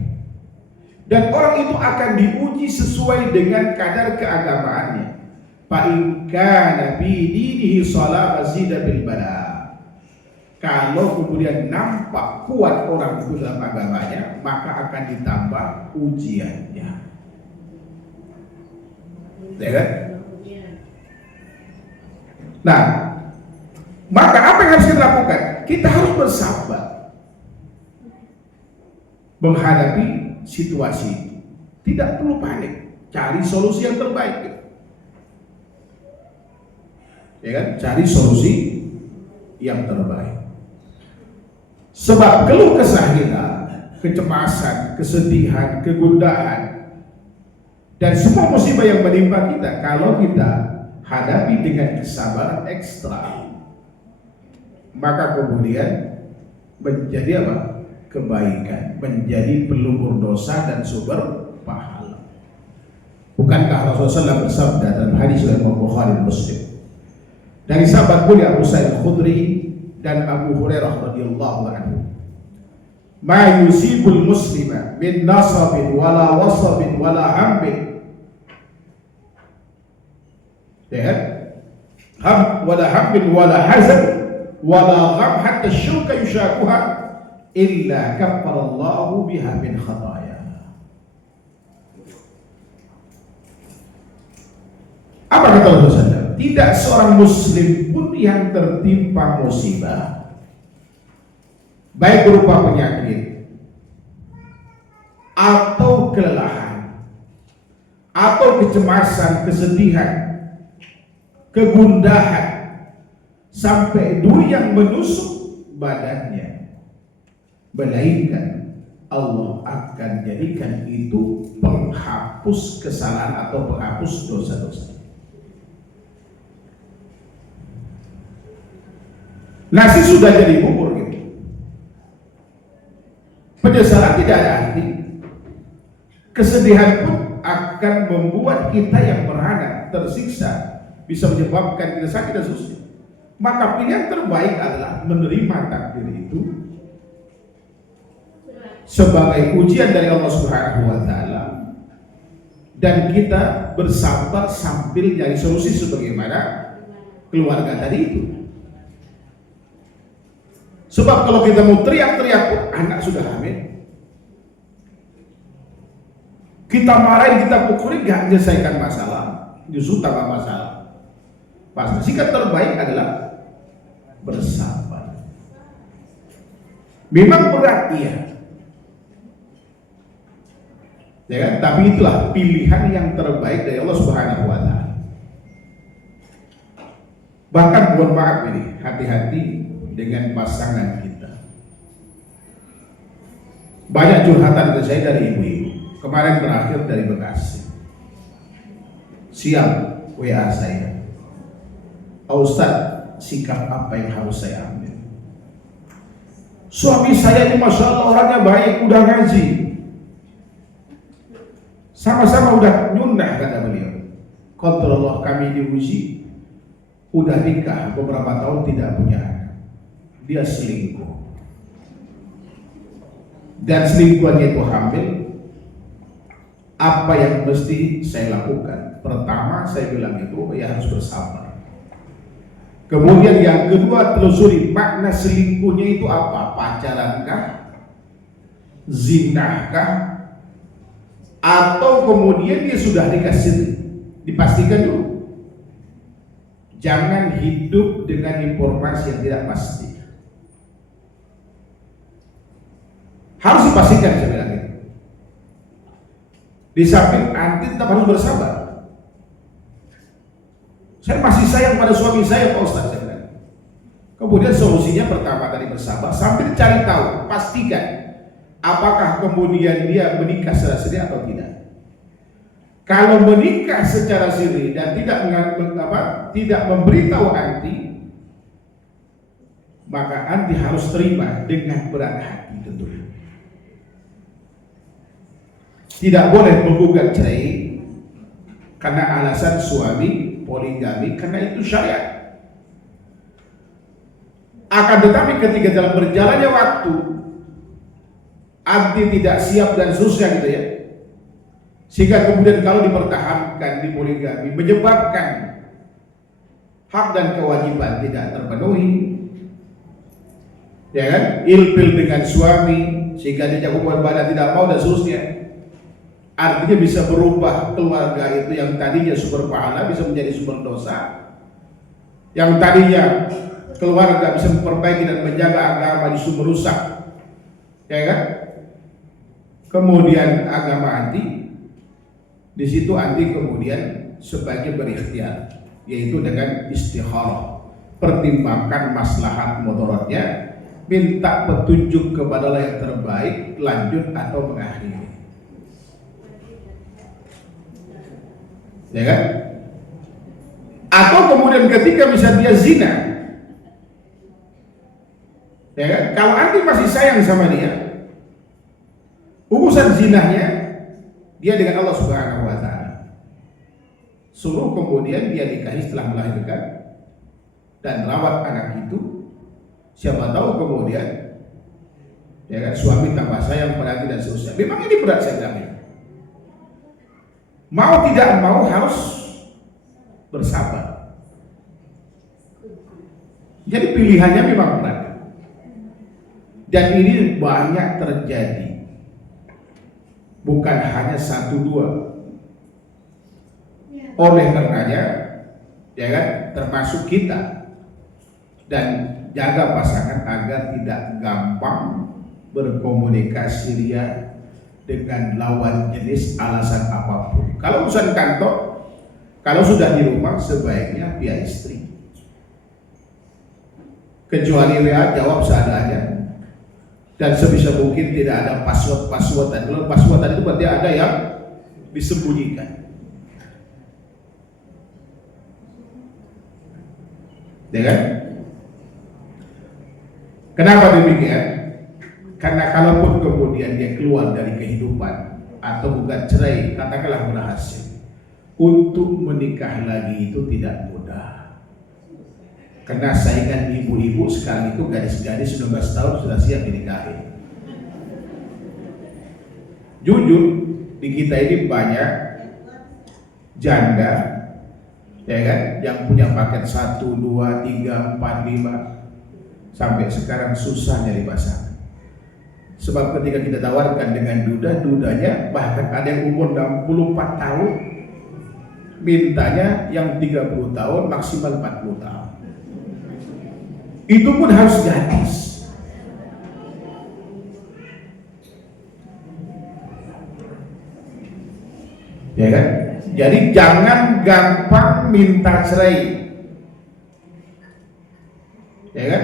Dan orang itu akan diuji sesuai dengan kadar keagamaannya. Fa in kana fi dinihi salah azida bil bala. Kalau kemudian nampak kuat orang itu dalam agamanya, maka akan ditambah ujiannya. Ya kan? Nah, maka apa yang harus kita lakukan? Kita harus bersabar menghadapi situasi. Tidak perlu panik, cari solusi yang terbaik. Ya kan? Cari solusi yang terbaik. Sebab keluh kesah kita, kecemasan, kesedihan, kegundahan, dan semua musibah yang menimpa kita, kalau kita hadapi dengan kesabaran ekstra, maka kemudian menjadi apa? Kebaikan, menjadi pelumur dosa dan sumber pahala. Bukankah Rasulullah SAW bersabda dalam hadis riwayat Bukhari dan Muslim dari sahabat mulia Abu Sa'id Al-Khudri dan Abu Hurairah radhiyallahu anhu, "Ma yusibul muslima min nasabin wala wasabin wala hambin." Ya, wala hambin wala hazan wala gham hatta syuka yushakuha illa kaffarallahu biha min khataya. Apa kata Rasulullah? Tidak seorang muslim pun yang tertimpa musibah, baik berupa penyakit atau kelelahan atau kecemasan, kesedihan, kegundahan, sampai duri yang menusuk badannya, melainkan Allah akan jadikan itu penghapus kesalahan atau penghapus dosa-dosa. Nasi sudah jadi bubur gitu. Penyesalan tidak ada arti. Kesedihan pun akan membuat kita yang merana, tersiksa, bisa menyebabkan kita sakit dan seterusnya. Maka pilihan terbaik adalah menerima takdir itu sebagai ujian dari Allah Subhanahu wa taala, dan kita bersabar sambil nyari solusi sebagaimana keluarga tadi itu. Sebab kalau kita mau teriak-teriak pun anak sudah hamil, kita marahin, kita pukuli, gak menyelesaikan masalah, justru tambah masalah. Pasti sikap terbaik adalah bersabar. Memang berat, iya, ya kan? Tapi itulah pilihan yang terbaik dari Allah Subhanahu wa taala. Bahkan mohon maaf ini, hati-hati dengan pasangan kita. Banyak curhatan ke saya dari ibu-ibu. Kemarin terakhir dari Bekasi. Siang WA saya, "Ustaz, sikap apa yang harus saya ambil. Suami saya ini Masya Allah orangnya baik, udah ngaji, sama-sama udah nyunnah, kata beliau. Qadarullah kami diuji, udah nikah beberapa tahun tidak punya anak, dia selingkuh. Dan selingkuhannya itu hamil. Apa yang mesti saya lakukan? Pertama saya bilang itu ya harus bersabar. Kemudian yang kedua telusuri makna selingkuhnya itu apa? Pacarankah? Zinahkah? Atau kemudian dia sudah dikasih? Dipastikan dulu. Jangan hidup dengan informasi yang tidak pasti. Harus dipastikan, saya bilang itu. Di samping anti tetap harus bersabar. Saya masih sayang pada suami saya, Pak Ustaz, saya bilang. Kemudian solusinya pertama tadi bersabar sambil cari tahu, pastikan apakah kemudian dia menikah secara siri atau tidak. Kalau menikah secara siri dan tidak memberitahu anti, maka anti harus terima dengan berat hati tentunya. Tidak boleh menggugat cerai karena alasan suami poligami, karena itu syariat. Akan tetapi ketika dalam berjalannya waktu anti tidak siap dan susah gitu ya, sehingga kemudian kalau dipertahankan di poligami menyebabkan hak dan kewajiban tidak terpenuhi, ya kan, ilfil dengan suami sehingga dia hubungan badan tidak mau dan seterusnya. Artinya bisa berubah keluarga itu yang tadinya sumber pahala bisa menjadi sumber dosa. Yang tadinya keluarga bisa memperbaiki dan menjaga agama justru merusak, ya kan? Kemudian agama anti, di situ anti kemudian sebagai berikhtiar, yaitu dengan istikharah, pertimbangkan maslahat mudaratnya, minta petunjuk kepada yang terbaik, lanjut atau mengakhiri. Ya kan? Atau kemudian ketika bisa dia zina, ya kan? Kalau anti masih sayang sama dia, urusan zinahnya dia dengan Allah Subhanahu wa Ta'ala. Suruh kemudian dia nikahi setelah melahirkan dan rawat anak itu. Siapa tahu kemudian, ya kan, suami tambah sayang pada dan seterusnya. Memang ini berat, saya bilang. Mau tidak mau harus bersabar. Jadi pilihannya memang berat. Dan ini banyak terjadi. Bukan hanya satu dua. Oleh karenanya, ya kan, termasuk kita, dan jaga pasangan agar tidak gampang berkomunikasi ria dengan lawan jenis alasan apapun. Kalau urusan kantor, kalau sudah di rumah sebaiknya via istri. Kecuali WA jawab seadanya. Dan sebisa mungkin tidak ada password. Kalau password itu berarti ada yang disembunyikan. Ya kan? Kenapa demikian? Karena kalaupun kemudian dia keluar dari kehidupan atau gugat cerai, katakanlah berhasil, untuk menikah lagi itu tidak mudah. Karena saingan ibu-ibu sekarang itu gadis-gadis 19 tahun sudah siap dinikahi. Jujur, di kita ini banyak janda, ya kan, yang punya paket 1, 2, 3, 4, 5, sampai sekarang susah nyari pasangan. Sebab ketika kita tawarkan dengan dudanya bahkan ada yang umur 64 tahun, mintanya yang 30 tahun, maksimal 40 tahun. Itu pun harus gadis. Ya kan? Jadi jangan gampang minta cerai. Ya kan?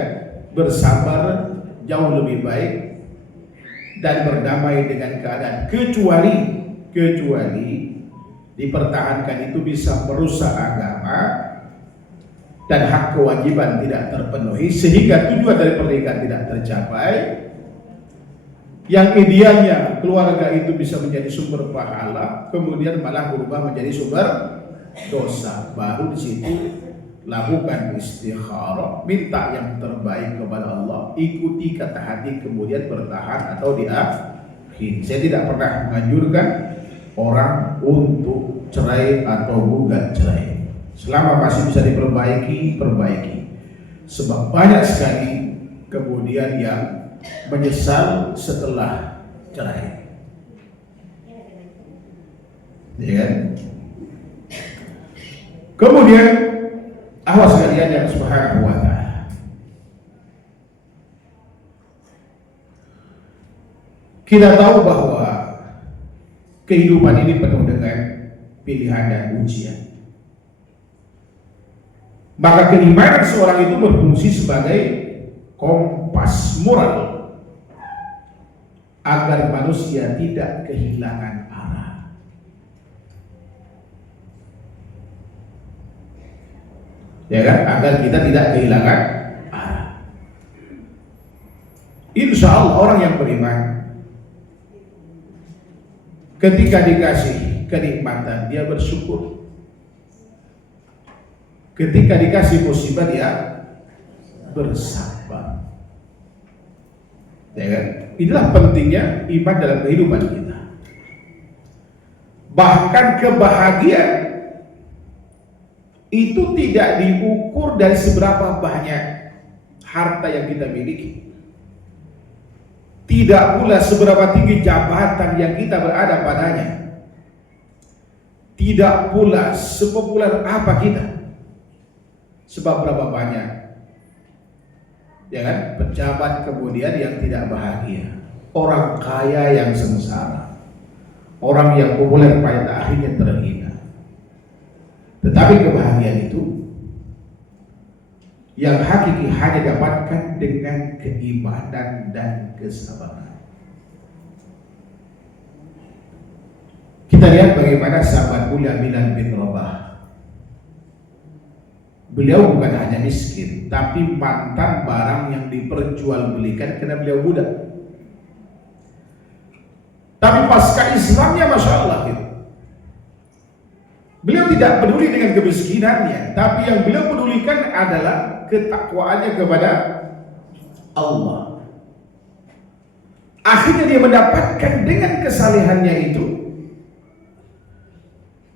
Bersabar jauh lebih baik dan berdamai dengan keadaan, kecuali dipertahankan itu bisa merusak agama, dan hak kewajiban tidak terpenuhi sehingga tujuan dari pernikahan tidak tercapai, yang idealnya keluarga itu bisa menjadi sumber pahala, kemudian malah berubah menjadi sumber dosa. Baru di situ lakukan istikharah, minta yang terbaik kepada Allah, ikuti kata hati, kemudian bertahan atau diakhiri. Saya tidak pernah menganjurkan orang untuk cerai atau gugat cerai. Selama masih bisa diperbaiki, perbaiki. Sebab banyak sekali kemudian yang menyesal setelah cerai. Ya kan? Kemudian awas kalian yang subhanahu wa ta'ala. Kita tahu bahwa kehidupan ini penuh dengan pilihan dan ujian. Maka keimanan seorang itu berfungsi sebagai kompas moral agar manusia tidak kehilangan arah. Ya kan? Agar kita tidak kehilangan arah. Insya Allah orang yang beriman ketika dikasih kenikmatan dia bersyukur. Ketika dikasih musibah dia bersabar. Ya kan? Inilah pentingnya iman dalam kehidupan kita. Bahkan kebahagiaan itu tidak diukur dari seberapa banyak harta yang kita miliki. Tidak pula seberapa tinggi jabatan yang kita berada padanya. Tidak pula sepopuler apa kita. Sebab berapa banyak, ya kan, pejabat kemudian yang tidak bahagia, orang kaya yang sengsara, orang yang populer pada akhirnya terhina. Tetapi kebahagiaan itu yang hakiki hanya dapatkan dengan keimanan dan kesabaran. Kita lihat bagaimana sahabat mulia Bilal bin Rabah. Beliau bukan hanya miskin, tapi mantan barang yang diperjualbelikan karena beliau budak. Tapi pasca Islamnya, masya Allah, gitu. Beliau tidak peduli dengan kemiskinannya, tapi yang beliau pedulikan adalah ketakwaannya kepada Allah. Akhirnya dia mendapatkan dengan kesalehannya itu,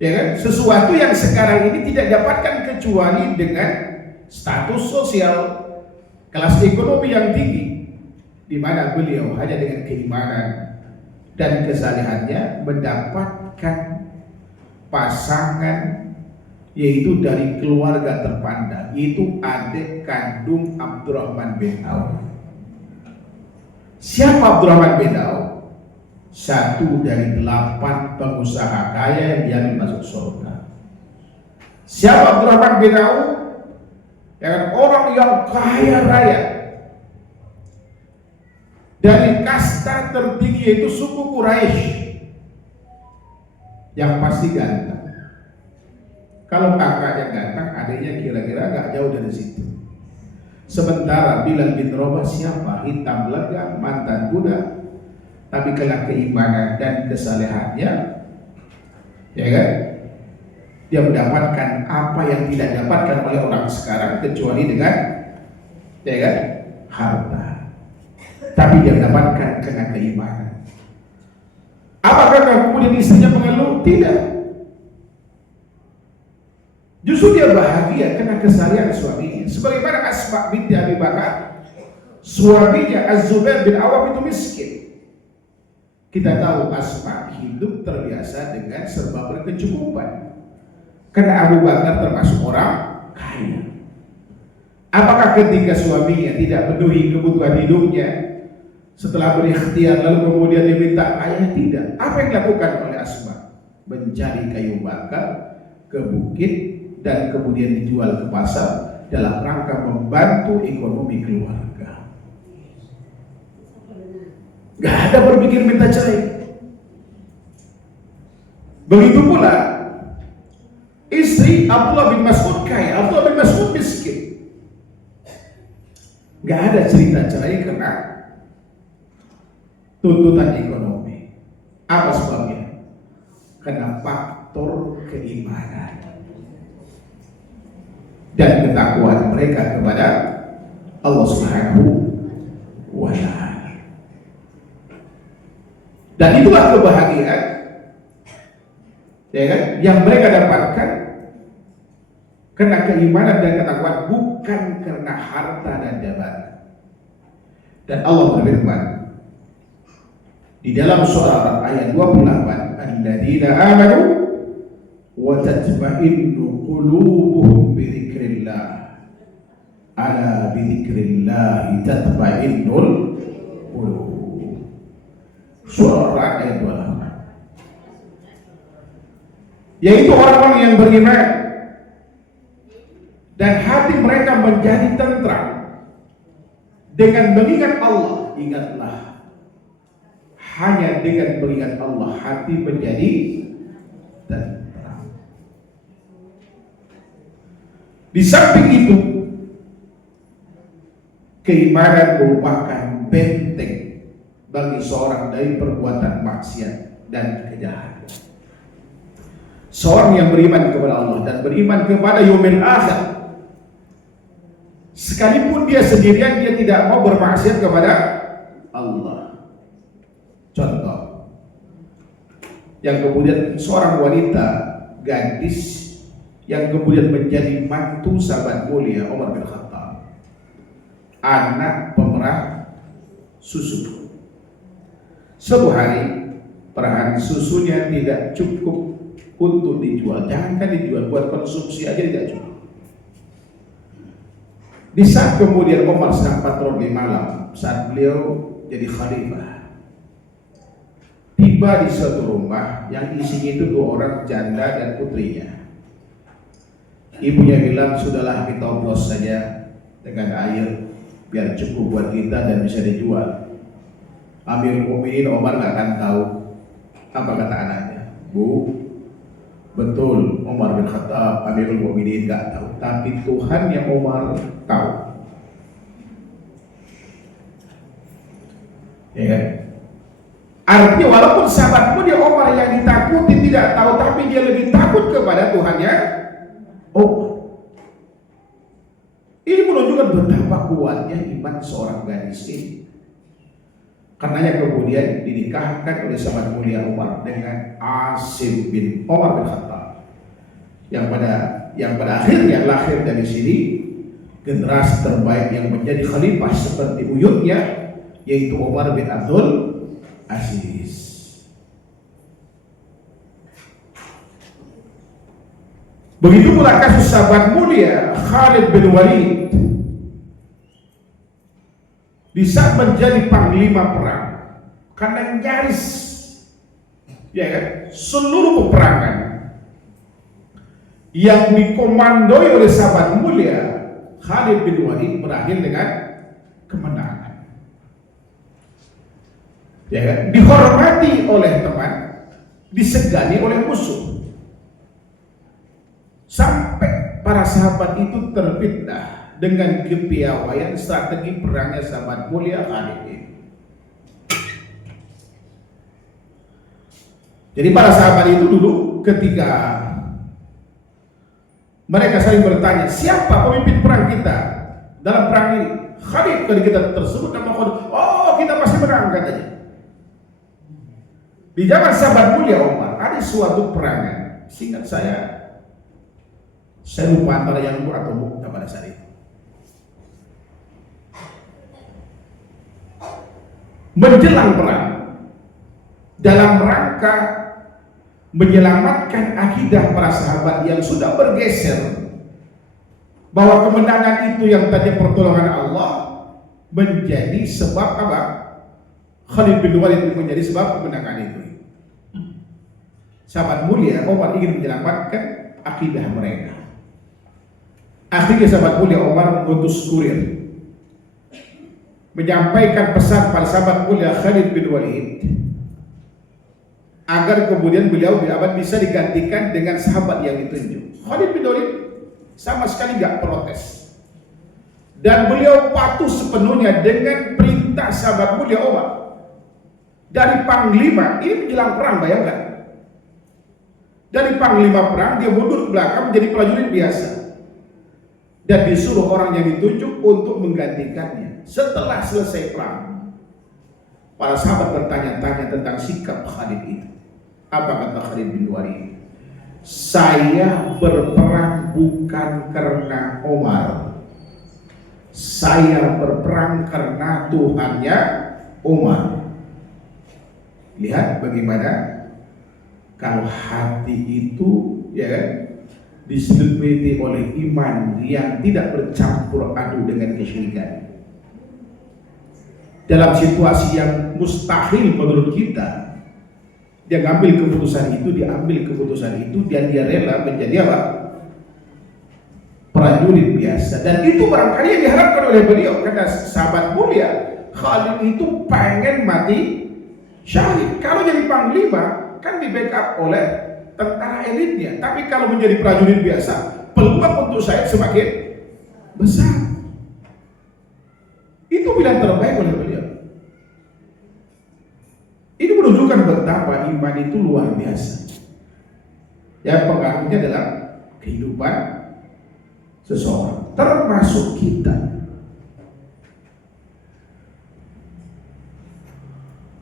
ya kan, sesuatu yang sekarang ini tidak dapatkan kecuali dengan status sosial, kelas ekonomi yang tinggi, di mana beliau hanya dengan keimanan dan kesalehannya mendapatkan pasangan, yaitu dari keluarga terpandang, yaitu adik kandung Abdurrahman bin Auf. Siapa Abdurrahman bin Auf? Satu dari 8 pengusaha kaya yang dijamin masuk surga. Siapa Abdurrahman bin Auf? Ya, orang yang kaya raya dari kasta tertinggi, yaitu suku Quraisy, yang pasti ganteng. Kalau kakaknya ganteng, adiknya kira-kira gak jauh dari situ. Sementara Bilal bin Rabah siapa? Hitam legam, mantan budak, tapi kelak keimanan dan kesalehannya, ya kan, dia mendapatkan apa yang tidak dapatkan oleh orang sekarang kecuali dengan, ya kan, harta. Tapi dia mendapatkan karena keimanan. Apakah kemudian istrinya mengeluh? Tidak. Justru dia bahagia karena kesalehan suaminya. Sebagaimana Asma binti Abi Bakar, suaminya Az-Zubair bin Awam itu miskin. Kita tahu Asma hidup terbiasa dengan serba berkecukupan, karena Abu Bakar termasuk orang kaya. Apakah ketika suaminya tidak penuhi kebutuhan hidupnya, setelah berikhtiar lalu kemudian dia minta ayah? Tidak. Apa yang dilakukan oleh Asma? Mencari kayu bakar ke bukit dan kemudian dijual ke pasar dalam rangka membantu ekonomi keluarga. Gak ada berpikir minta cerai. Begitu pula istri Abdullah bin Mas'ud kaya. Abdullah bin Mas'ud langsung miskin. Gak ada cerita cerai karena tuntutan ekonomi. Apa sebabnya? Karena faktor keimanan dan ketakwaan mereka kepada Allah Subhanahu wa Ta'ala. Dan itulah kebahagiaan, ya kan, yang mereka dapatkan karena keimanan dan ketakwaan, bukan karena harta dan jabatan. Dan Allah berfirman di dalam surah ayat 28, alladzina amanu wa tatma'innu qulubuhum bi dzikrillah, ala bi dzikrillah tatma'innul qulub. Surah ayat 28, yaitu orang-orang yang beriman dan hati mereka menjadi tentram dengan mengingat Allah. Ingatlah, hanya dengan mengingat Allah hati menjadi tentram. Di samping itu, keimanan merupakan benteng bagi seorang dari perbuatan maksiat dan kejahatan. Seorang yang beriman kepada Allah dan beriman kepada yaumil akhir, sekalipun dia sendirian, dia tidak mau bermaksiat kepada Allah. Contoh, yang kemudian seorang wanita gadis yang kemudian menjadi mantu sahabat mulia Umar bin Khattab, anak pemerah susu. Suatu hari, per hari susunya tidak cukup untuk dijual. Jangankan dijual, buat konsumsi aja tidak cukup. Di saat kemudian Umar sedang patroli malam, saat beliau jadi khalifah, tiba di suatu rumah yang isinya itu 2 orang janda dan putrinya. Ibunya bilang, sudahlah kita oplos saja dengan air biar cukup buat kita dan bisa dijual. Amirul Mukminin Umar nggak akan tahu. Apa kata anaknya? Bu, betul Umar bin Khattab Amirul Mukminin nggak tahu, tapi Tuhan yang Umar tahu. Ya kan? Artinya walaupun sahabat mulia Umar yang ditakuti tidak tahu, tapi dia lebih takut kepada Tuhannya Umar. Ini menunjukkan betapa kuatnya iman seorang gadis ini. Karenanya kemudian dinikahkan oleh sahabat mulia Umar dengan Asim bin Umar bin Khattab, yang pada akhirnya lahir dari sini generasi terbaik yang menjadi khalifah seperti buyutnya, yaitu Umar bin Abdul Aziz. Begitu pula kasus sahabat mulia Khalid bin Walid di saat menjadi panglima perang, karena nyaris, ya kan, seluruh peperangan yang dikomandoi oleh sahabat mulia Khalid bin Walid berakhir dengan kemenangan. Ya kan, dihormati oleh teman, disegani oleh musuh, sampai para sahabat itu terfitnah dengan kepiawaian strategi perangnya sahabat mulia Khalid ini. Jadi para sahabat itu dulu ketika mereka saling bertanya, siapa pemimpin perang kita dalam perang ini? Khalid, kalau kita tersebut nama Khalid, oh kita pasti menang katanya. Di zaman sahabat mulia Umar ada suatu perangan, seingat saya lupa antara yang Umar atau Mu'tah pada saat itu. Menjelang perang, dalam rangka menyelamatkan akidah para sahabat yang sudah bergeser, bahwa kemenangan itu yang tadi pertolongan Allah menjadi sebab apa? Khalid bin Walid menjadi sebab kemenangan itu. Sahabat mulia Umar ingin menyelamatkan akidah mereka. Akhirnya sahabat mulia Umar mengutus kurir menyampaikan pesan pada sahabat mulia Khalid bin Walid agar kemudian beliau bisa digantikan dengan sahabat yang ditunjuk. Khalid bin Walid sama sekali nggak protes. Dan beliau patuh sepenuhnya dengan perintah sahabat mulia Umar. Dari panglima, ini menjelang perang, bayangkan. Dari panglima perang dia mundur ke belakang menjadi prajurit biasa. Dan disuruh orang yang ditunjuk untuk menggantikannya. Setelah selesai perang, para sahabat bertanya-tanya tentang sikap Khalid itu. Apa kata Khalid bin Walid? Saya berperang bukan karena Umar. Saya berperang karena Tuhannya Umar. Lihat bagaimana kalau hati itu ya kan, diselimuti oleh iman yang tidak bercampur aduk dengan kesyirikan. Dalam situasi yang mustahil menurut kita, dia ngambil keputusan itu, dan dia rela menjadi apa? Prajurit biasa. Dan itu barangkali yang diharapkan oleh beliau, karena sahabat mulia Khalid itu pengen mati syahid. Kalau jadi panglima kan di backup oleh tentara elitnya, tapi kalau menjadi prajurit biasa, peluang untuk syahid semakin besar. Itu pilihan terbaik oleh beliau. Ini menunjukkan betapa iman itu luar biasa. Yang pengaruhnya dalam kehidupan seseorang, termasuk kita.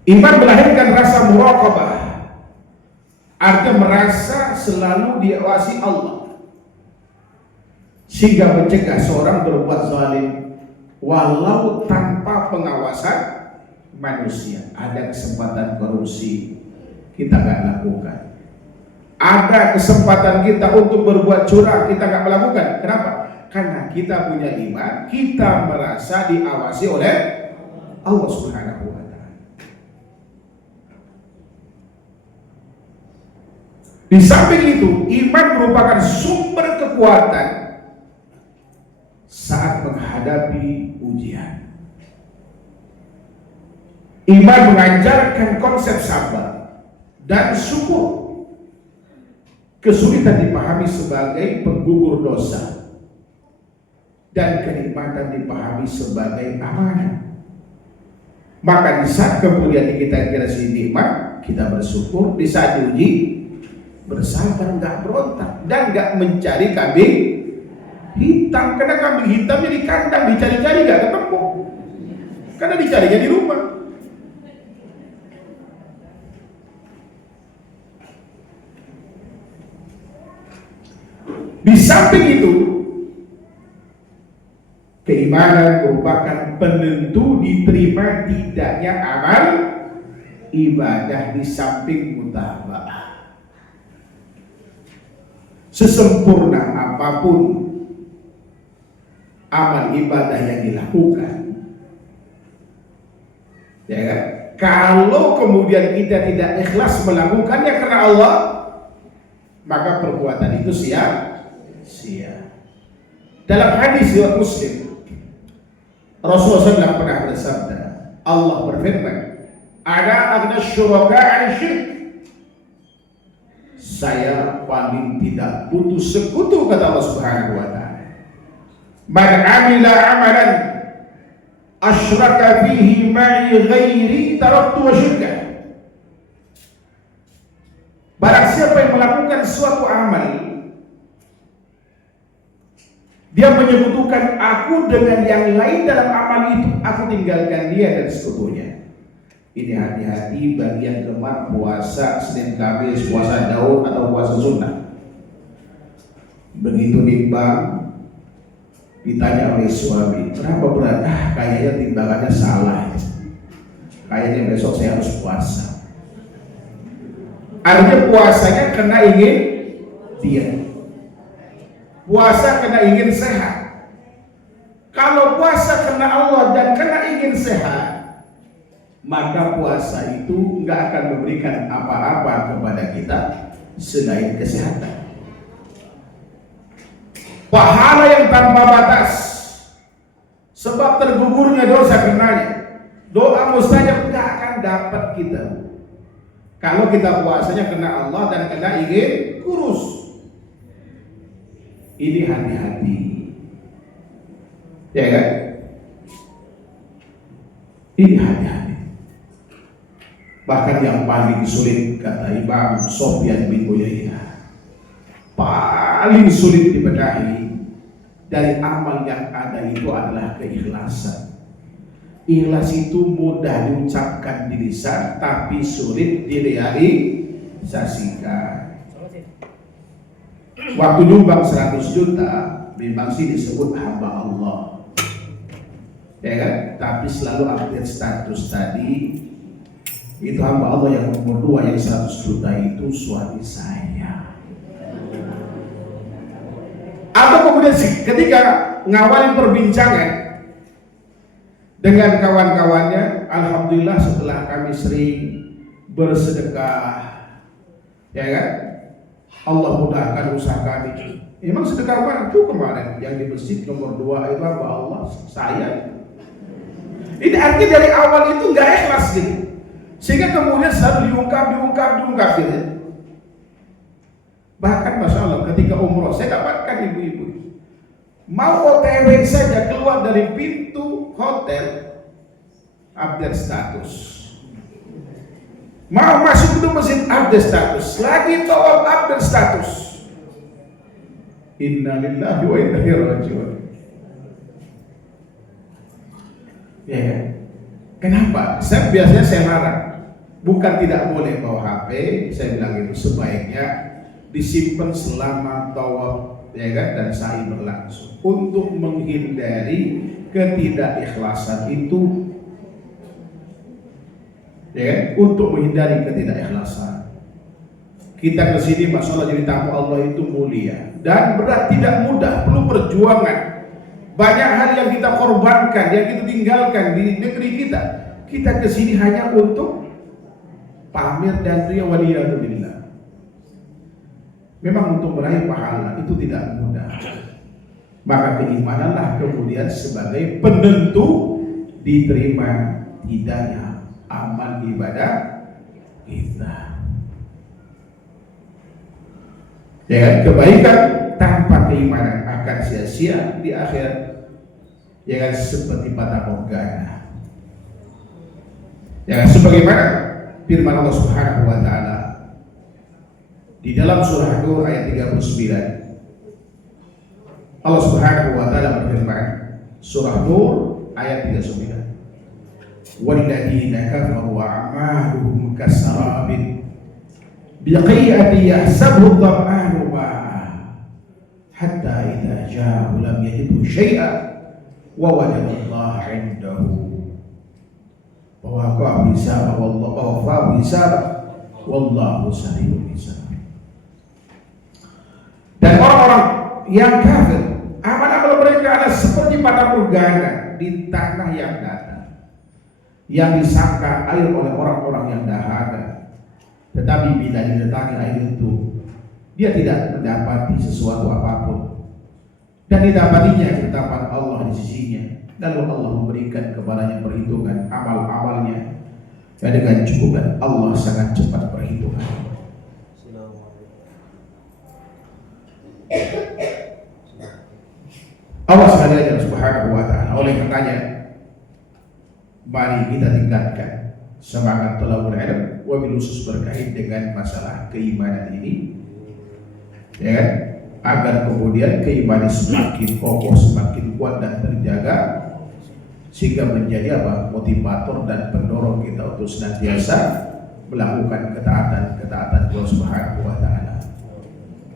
Iman melahirkan rasa muraqabah, artinya merasa selalu diawasi Allah, sehingga mencegah seorang berbuat zalim walau tanpa pengawasan manusia. Ada kesempatan korupsi, kita nggak lakukan. Ada kesempatan kita untuk berbuat curang, kita nggak melakukan. Kenapa? Karena kita punya iman, kita merasa diawasi oleh Allah Subhanahu wa Ta'ala. Di samping itu, iman merupakan sumber kekuatan saat menghadapi ujian. Iman mengajarkan konsep sabar dan syukur. Kesulitan dipahami sebagai penggugur dosa, dan kenikmatan dipahami sebagai amanah. Maka di saat kemudian kita dikasih nikmat, kita bersyukur. Di saat diuji, bersabar, nggak berontak, dan nggak mencari kambing hitam. Karena kambing hitamnya di kandang, dicari-cari nggak ketemu, karena dicarinya di rumah. Di samping itu, keimanan merupakan penentu diterima tidaknya amal ibadah di samping mutaba'ah. Sesempurna apapun amal ibadah yang dilakukan, ya kan? Kalau kemudian kita tidak ikhlas melakukannya karena Allah, maka perbuatan itu sia-sia. Dalam hadis riwayat Muslim, Rasulullah SAW pernah bersabda, Allah berfirman, "Ada aghna syuraka 'an syirk." Saya paling tidak butuh sekutu, kata Allah Subhanahu wa Ta'ala. Man 'amila 'amalan asyraka fihi ma'i ghairi taraktu wa syirka. Barang siapa yang melakukan suatu amal, dia menyekutukan aku dengan yang lain dalam amal itu, aku tinggalkan dia dan sekutunya. Ini hati-hati bagi yang gemar puasa Senin Kamis, puasa Daud atau puasa sunnah. Begitu timbang, ditanya oleh suami, kenapa berat? Kayaknya timbangannya salah. Kayaknya besok saya harus puasa. Artinya puasanya karena ingin diet. Puasa karena ingin sehat. Kalau puasa karena Allah dan karena ingin sehat, maka puasa itu nggak akan memberikan apa-apa kepada kita selain kesehatan. Pahala yang tanpa batas, sebab tergugurnya dosa karenanya. Doa mustajab nggak akan dapat kita kalau kita puasanya karena Allah dan karena ingin kurus. Ini hati-hati, ya kan? Ini hati-hati. Bahkan yang paling sulit, kata Imam Sofyan bin Uyainah, paling sulit dibenahi dari amal yang ada itu adalah keikhlasan. Ikhlas itu mudah diucapkan di lisan, tapi sulit direalisasikan. Waktu nyumbang 100 juta, memang sih disebut hamba Allah, ya kan? Tapi selalu update status tadi, itu hamba Allah yang nomor 2, yang 100 juta itu suami saya. Atau kemudian ketika ngawalin perbincangan dengan kawan-kawannya, alhamdulillah setelah kami sering bersedekah, ya kan? Allah mudahkan usaha kami. Emang sedekah mana? Itu kemarin yang di masjid nomor 2 itu hamba Allah, saya. Ini artinya dari awal itu nggak ikhlas gitu, sehingga kemudian selalu diungkap gitu. Bahkan Masya Allah ketika umroh saya dapatkan ibu-ibu mau OTW saja keluar dari pintu hotel update status, mau masuk ke masjid update status, lagi tawaf update status. Inna lillahi wa inna ilaihi raji'un. Ya, kenapa? Biasanya saya larang, bukan tidak boleh bawa HP. Saya bilang itu sebaiknya disimpan selama tawaf, ya kan, dan sa'i berlangsung, untuk menghindari ketidakikhlasan itu, ya kan? Untuk menghindari ketidakikhlasan. Kita kesini masalah jadi tamu Allah itu mulia dan berat, tidak mudah, perlu perjuangan. Banyak hal yang kita korbankan, yang kita tinggalkan di negeri kita. Kita kesini hanya untuk pamer dan ria, waliyadzubillah. Memang untuk meraih pahala itu tidak mudah. Maka keimananlah kemudian sebagai penentu diterima tidaknya amal ibadah kita. Ya, kebaikan tanpa keimanan akan sia-sia di akhirat. Ya kan, seperti fata morgana. Ya, sebagaimana firman Allah Subhanahu wa taala di dalam surah Nur ayat 39. Allah Subhanahu wa taala berfirman, surah Nur ayat 39. Walladzina kafaru a'maluhum kasarabin biqi'ati yahsabuhu dhama'anu ma'an hatta idza ja'ahu lam yajidhu syai'an wa wajada Allah 'indahu wa waqa hisab wallahu sari'ul hisab. Dan orang-orang yang kafir, amal-amal mereka adalah seperti fata morgana di tanah yang datar, yang disangka air oleh orang-orang yang dahaga. Tetapi bila didatangi air itu, dia tidak mendapati sesuatu apapun, dan didapatinya ketetapan Allah di sisinya. Lalu Allah memberikan kepadanya perhitungan amal-amalnya, dan dengan cukup, dan Allah sangat cepat perhitungan. Allah Subhanahu wa ta'ala oleh karenanya mari kita tingkatkan semangat thalabul ilm, wabil khusus berkait dengan masalah keimanan ini, ya kan? Agar kemudian keimanan semakin kokoh, semakin kuat dan terjaga, sehingga menjadi apa? Motivator dan pendorong kita untuk senantiasa melakukan ketaatan Allah Subhanahu wa ta'ala.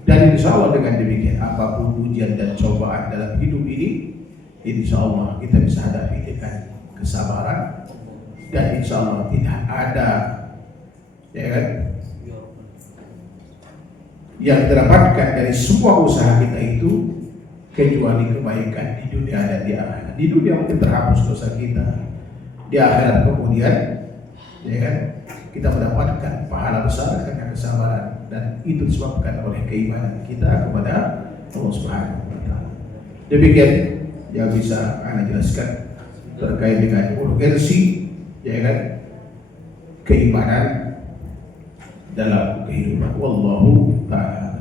Dan insya Allah dengan demikian, apapun ujian dan cobaan dalam hidup ini, insya Allah kita bisa hadapi dengan kesabaran, dan insya Allah tidak ada, ya kan, yang didapatkan dari semua usaha kita itu kecuali kebaikan di dunia dan di akhirat. Di dunia mungkin terhapus dosa kita, di akhirat kemudian, ya kan, kita mendapatkan pahala besar karena kesabaran, dan itu disebabkan oleh keimanan kita kepada Allah Subhanahu wa ta'ala. Demikian yang bisa Anda jelaskan terkait dengan urgensi, ya kan, keimanan dalam kehidupan. Wallahu ta'ala